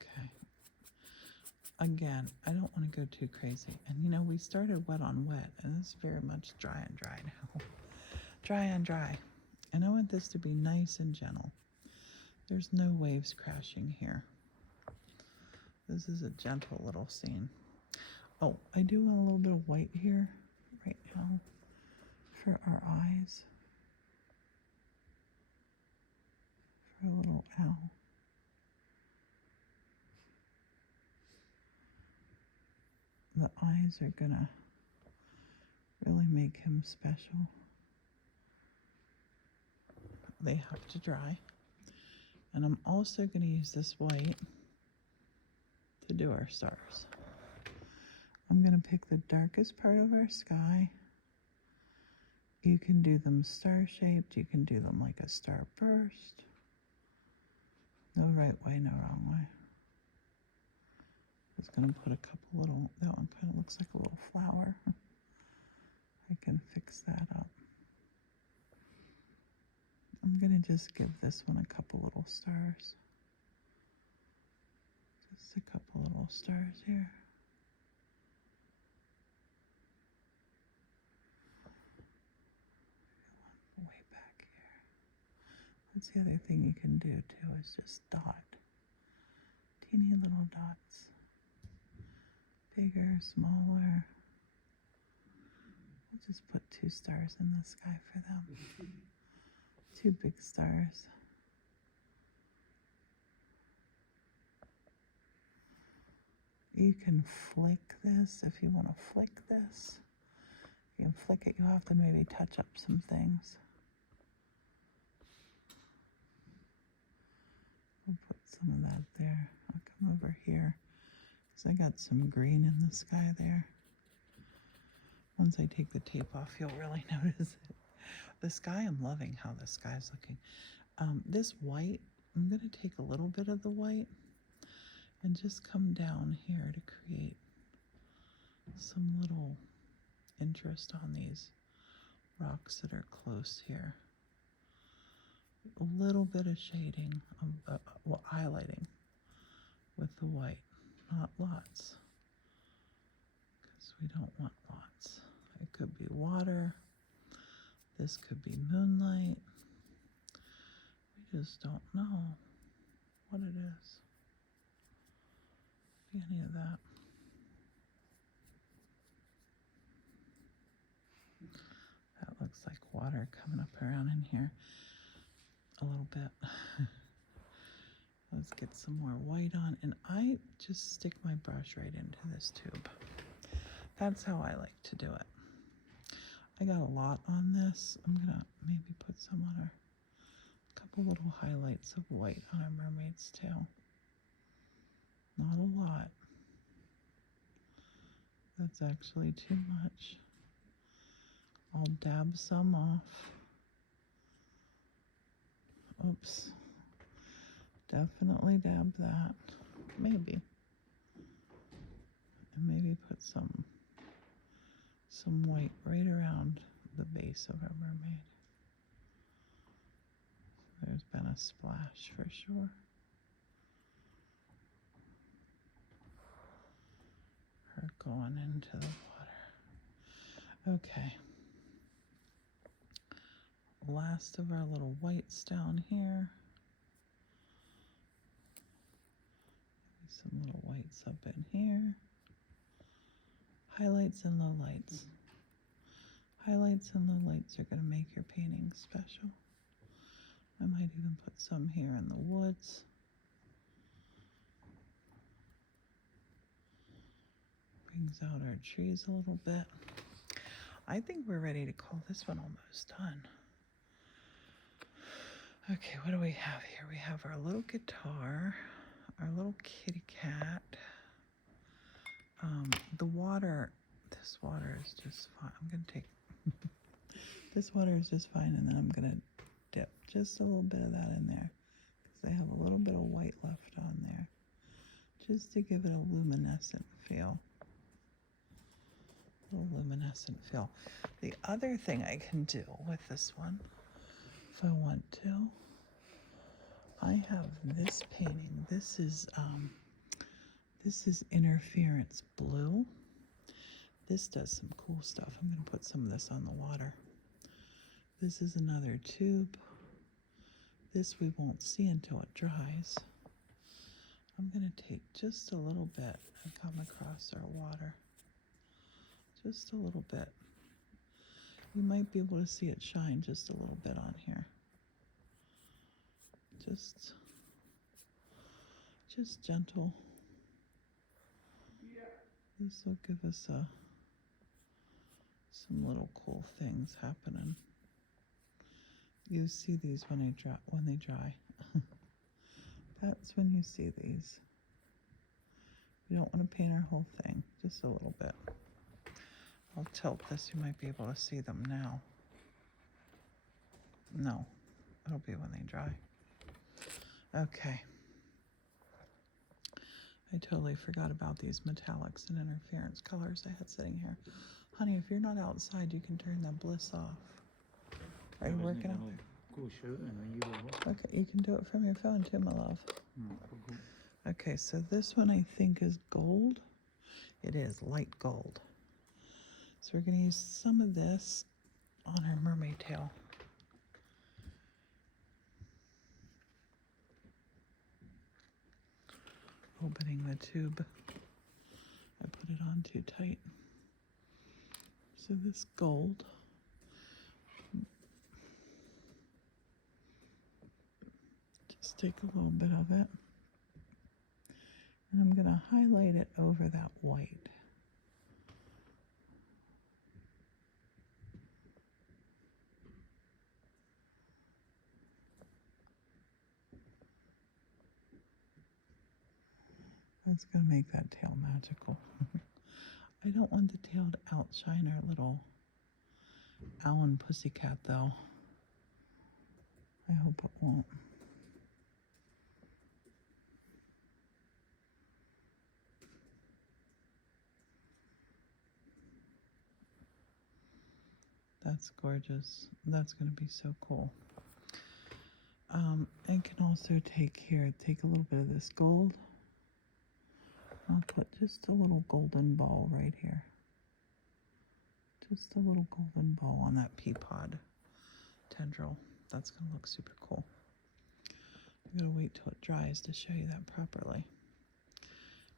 Okay. Again, I don't want to go too crazy. And you know, we started wet on wet, and it's very much dry on dry now. Dry on dry. And I want this to be nice and gentle. There's no waves crashing here. This is a gentle little scene. Oh, I do want a little bit of white here right now for our eyes. For a little owl. The eyes are gonna really make him special. They have to dry. And I'm also gonna use this white to do our stars. I'm gonna pick the darkest part of our sky. You can do them star-shaped, you can do them like a starburst. No right way, no wrong way. Just gonna put a couple little, that one kind of looks like a little flower. I can fix that up. I'm gonna just give this one a couple little stars. Just a couple little stars here. Way back here. That's the other thing you can do too, is just dot. Teeny little dots. Bigger, smaller. We'll just put 2 stars in the sky for them. 2 big stars. You can flick this if you want to flick this. You can flick it. You'll have to maybe touch up some things. We'll put some of that there. I'll come over here because I got some green in the sky there. Once I take the tape off, you'll really notice it. The sky, I'm loving how the sky's looking. This white, I'm going to take a little bit of the white and just come down here to create some little interest on these rocks that are close here. A little bit of shading, well, highlighting with the white, not lots, because we don't want lots. It could be water. This could be moonlight. We just don't know what it is. Any of that. That looks like water coming up around in here. a little bit. Let's get some more white on, and I just stick my brush right into this tube. That's how I like to do it. I got a lot on this. I'm gonna maybe put some on a couple little highlights of white on our mermaid's tail. Not a lot. That's actually too much. I'll dab some off. Oops. Definitely dab that. Maybe. And maybe put some white right around the base of our mermaid. There's been a splash for sure. Her going into the water. Okay. Last of our little whites down here. Some little whites up in here. Highlights and lowlights. Highlights and lowlights are going to make your painting special. I might even put some here in the woods. Brings out our trees a little bit. I think we're ready to call this one almost done. Okay, what do we have here? We have our little guitar, our little kitty cat. The water, this water is just fine. I'm going to take, this water is just fine, and then I'm going to dip just a little bit of that in there because I have a little bit of white left on there just to give it a luminescent feel. A luminescent feel. The other thing I can do with this one, if I want to, I have this painting. This is Interference Blue. This does some cool stuff. I'm going to put some of this on the water. This is another tube. This we won't see until it dries. I'm going to take just a little bit and come across our water. Just a little bit. You might be able to see it shine just a little bit on here. Just gentle. This will give us some little cool things happening. You see these when they dry. That's when you see these. You don't want to paint our whole thing, just a little bit. I'll tilt this, you might be able to see them now. No, it'll be when they dry. Okay. I totally forgot about these metallics and interference colors I had sitting here. Honey, if you're not outside, you can turn that bliss off. Are you working on it? Okay, you can do it from your phone too, my love. Okay, so this one I think is gold. It is light gold. So we're going to use some of this on our mermaid tail. Opening the tube. I put it on too tight. So this gold. Just take a little bit of it. And I'm going to highlight it over that white. That's going to make that tail magical. I don't want the tail to outshine our little Owl Pussycat, though. I hope it won't. That's gorgeous. That's going to be so cool. I can also take a little bit of this gold. I'll put just a little golden ball right here. Just a little golden ball on that pea pod tendril. That's going to look super cool. I'm going to wait till it dries to show you that properly.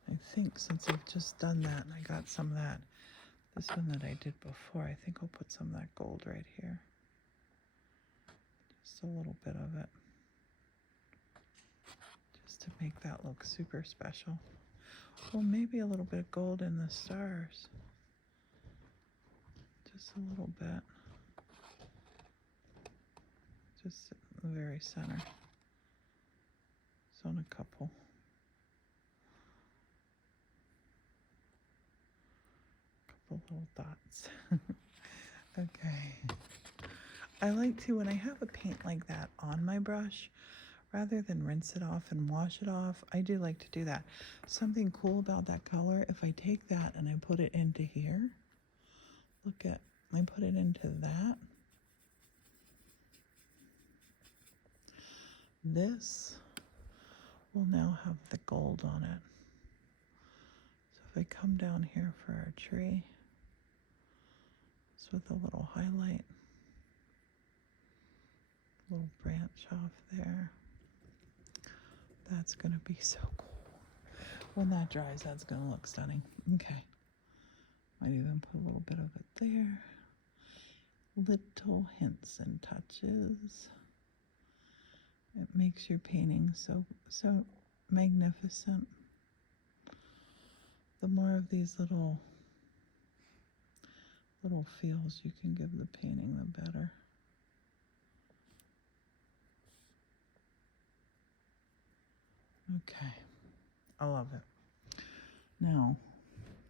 I think since I've just done that and I got some of that, this one that I did before, I think I'll put some of that gold right here. Just a little bit of it. to make that look super special. Well, maybe a little bit of gold in the stars. Just a little bit. Just in the very center. It's on a couple. Couple little dots. Okay. I like to, when I have a paint like that on my brush, rather than rinse it off and wash it off, I do like to do that. Something cool about that color, if I take that and I put it into here, look at, I put it into that. This will now have the gold on it. So if I come down here for our tree, it's with a little highlight, little branch off there. That's gonna be so cool. When that dries, that's gonna look stunning. Okay. Might even put a little bit of it there. Little hints and touches. It makes your painting so magnificent. The more of these little feels you can give the painting, the better. Okay, I love it. Now,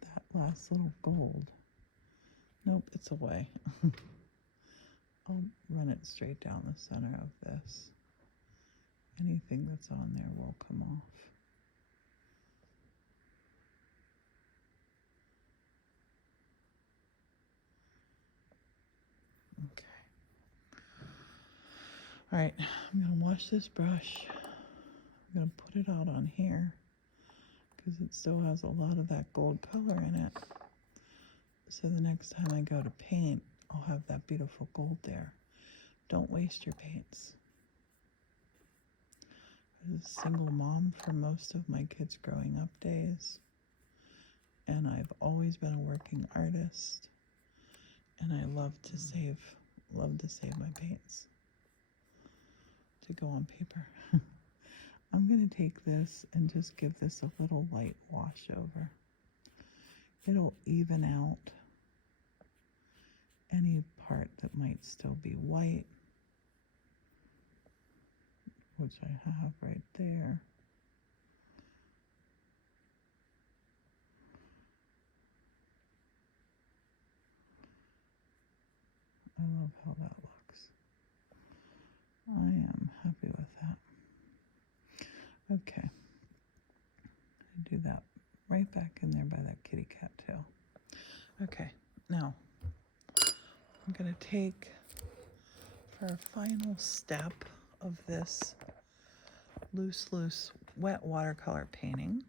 that last little gold, nope, it's away. I'll run it straight down the center of this. Anything that's on there will come off. Okay. All right, I'm gonna wash this brush. I'm gonna put it out on here because it still has a lot of that gold color in it. So the next time I go to paint, I'll have that beautiful gold there. Don't waste your paints. I was a single mom for most of my kids' growing up days, and I've always been a working artist, and I love to save my paints to go on paper. I'm going to take this and just give this a little light wash over. It'll even out any part that might still be white, which I have right there. I love how that looks. I am happy with that. Okay. I do that right back in there by that kitty cat tail. Okay, now I'm going to take, for a final step of this loose wet watercolor painting,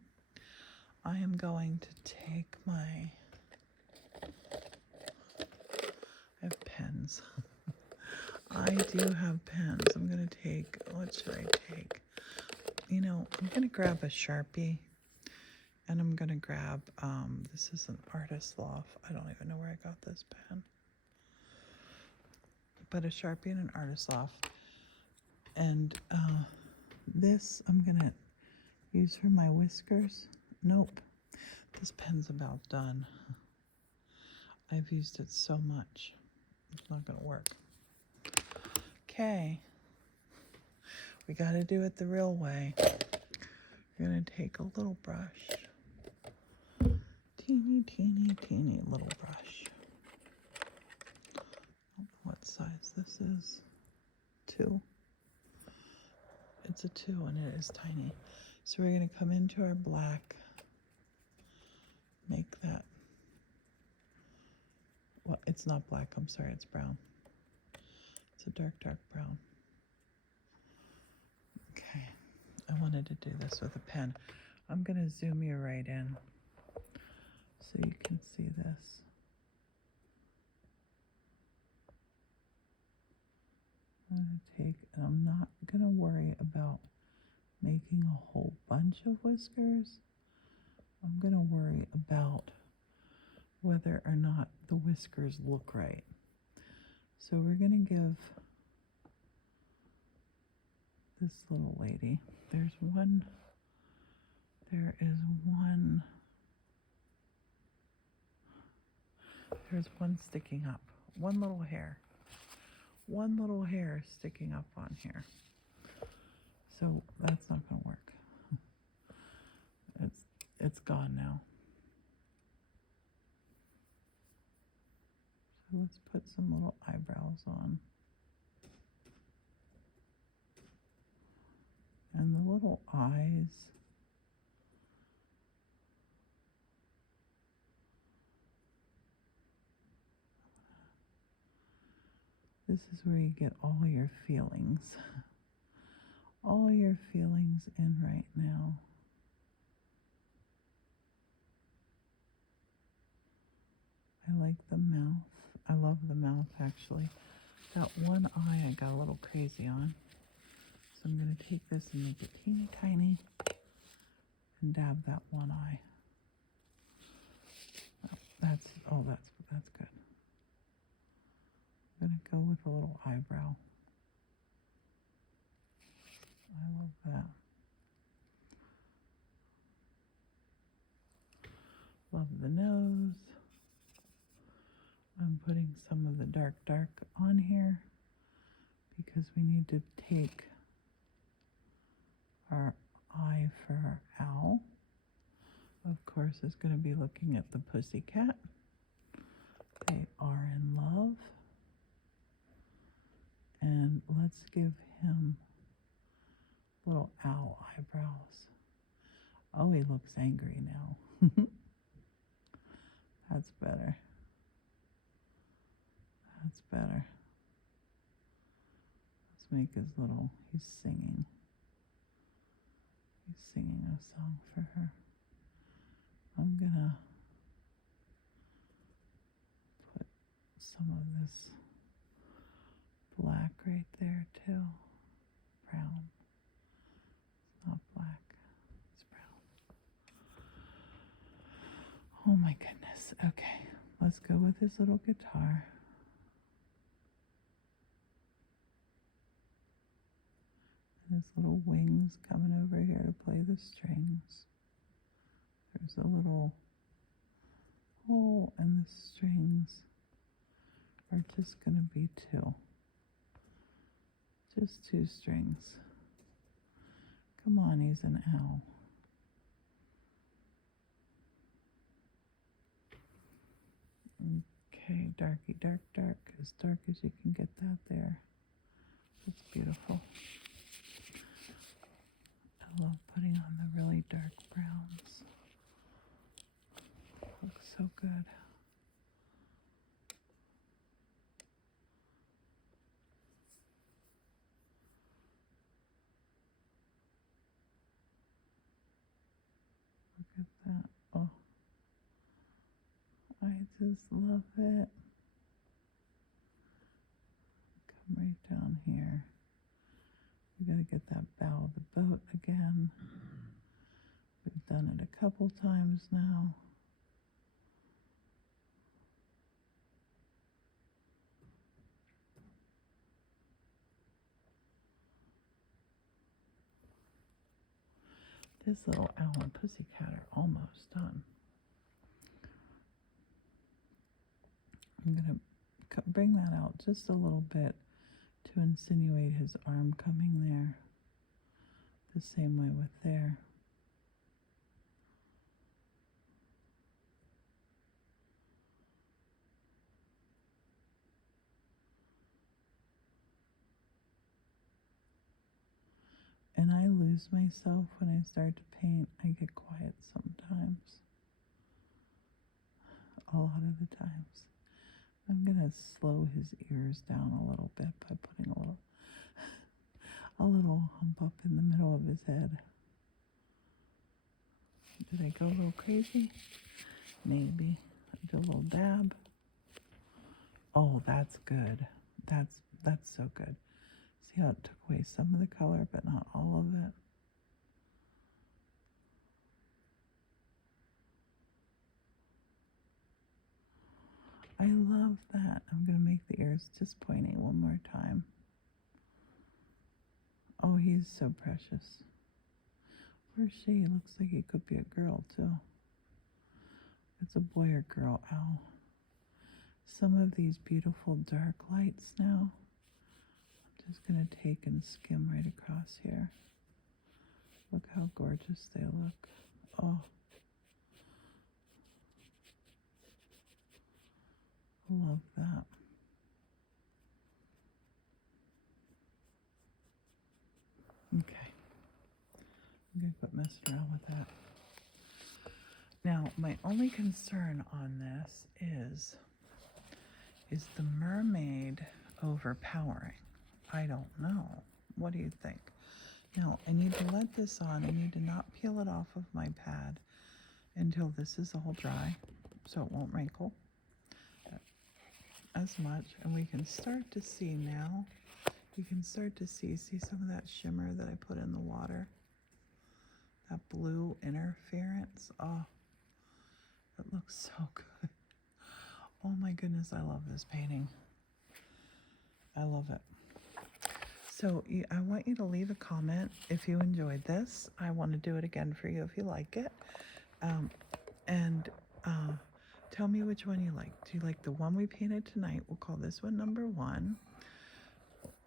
I am going to take my, I have pens. I do have pens. I'm going to take, what should I take? You know, I'm going to grab a Sharpie, and I'm going to grab, this is an Artist Loft. I don't even know where I got this pen. But a Sharpie and an Artist Loft. And this I'm going to use for my whiskers. Nope. This pen's about done. I've used it so much. It's not going to work. Okay. We got to do it the real way. We're going to take a little brush. Teeny, teeny, teeny little brush. I don't know what size this is. 2. It's a 2 and it is tiny. So we're going to come into our black. Make that. Well, it's not black. I'm sorry. It's brown. It's a dark brown. Okay. I wanted to do this with a pen. I'm going to zoom you right in so you can see this. I'm going to take, and I'm not going to worry about making a whole bunch of whiskers. I'm going to worry about whether or not the whiskers look right. So we're going to give this little lady, there's one There is there's one sticking up. One little hair. One little hair sticking up on here. So that's not going to work. It's gone now. So let's put some little eyebrows on. And the little eyes. This is where you get all your feelings. All your feelings in right now. I like the mouth. I love the mouth, actually. That one eye I got a little crazy on. So I'm going to take this and make it teeny tiny and dab that one eye. That's good. I'm going to go with a little eyebrow. I love that. Love the nose. I'm putting some of the dark on here because we need to take our eye for our owl. Of course, it's going to be looking at the pussycat. They are in love. And let's give him little owl eyebrows. Oh, he looks angry now. That's better. That's better. Let's make his little, he's singing. He's singing a song for her. I'm gonna put some of this black right there too. Brown. It's not black, it's brown. Oh my goodness. Okay, let's go with his little guitar. And his little wings coming over here to play the strings. There's a little hole, and the strings are just going to be two. Just two strings. Come on, he's an owl. Okay, darky, dark, as dark as you can get that there. It's beautiful. I love putting on the really dark browns. Looks so good. Look at that. Oh, I just love it. Come right down here. We got to get that bow of the boat again. We've done it a couple times now. This little Owl Pussycat are almost done. I'm going to bring that out just a little bit to insinuate his arm coming there. The same way with there. And I lose myself when I start to paint. I get quiet sometimes. A lot of the times. I'm going to slow his ears down a little bit by putting a little hump up in the middle of his head. Did I go a little crazy? Maybe. Do a little dab. Oh, that's good. That's so good. See how it took away some of the color, but not all of it? I love that. I'm going to make the ears just pointy one more time. Oh, he's so precious. Where's she? Looks like it could be a girl too. It's a boy or girl owl. Some of these beautiful dark lights now. I'm just going to take and skim right across here. Look how gorgeous they look. Oh. Love that. Okay. I'm going to quit messing around with that. Now, my only concern on this is the mermaid overpowering? I don't know. What do you think? Now, I need to let this on. I need to not peel it off of my pad until this is all dry, so it won't wrinkle as much. And we can start to see now. You can start to see some of that shimmer that I put in the water. That blue interference. Oh, it looks so good. Oh my goodness, I love this painting. I love it. So I want you to leave a comment if you enjoyed this. I want to do it again for you if you like it. And tell me which one you like. Do you like the one we painted tonight? We'll call this one number 1.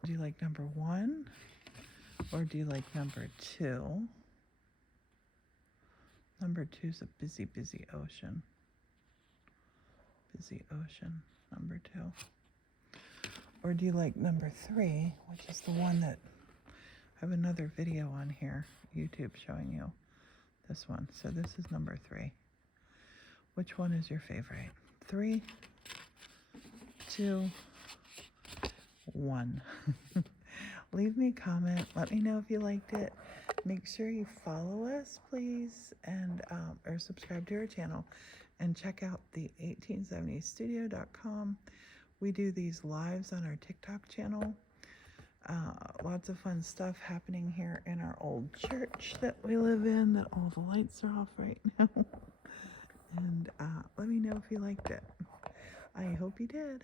Do you like number 1? Or do you like number 2? Number 2 is a busy, busy ocean. Busy ocean, number 2. Or do you like number 3, which is the one that I have another video on here, YouTube, showing you this one. So this is number 3. Which one is your favorite? 3, 2, 1. Leave me a comment. Let me know if you liked it. Make sure you follow us, please, and or subscribe to our channel. And check out the 1870studio.com. We do these lives on our TikTok channel. Lots of fun stuff happening here in our old church that we live in, that all the lights are off right now. And let me know if you liked it. I hope you did.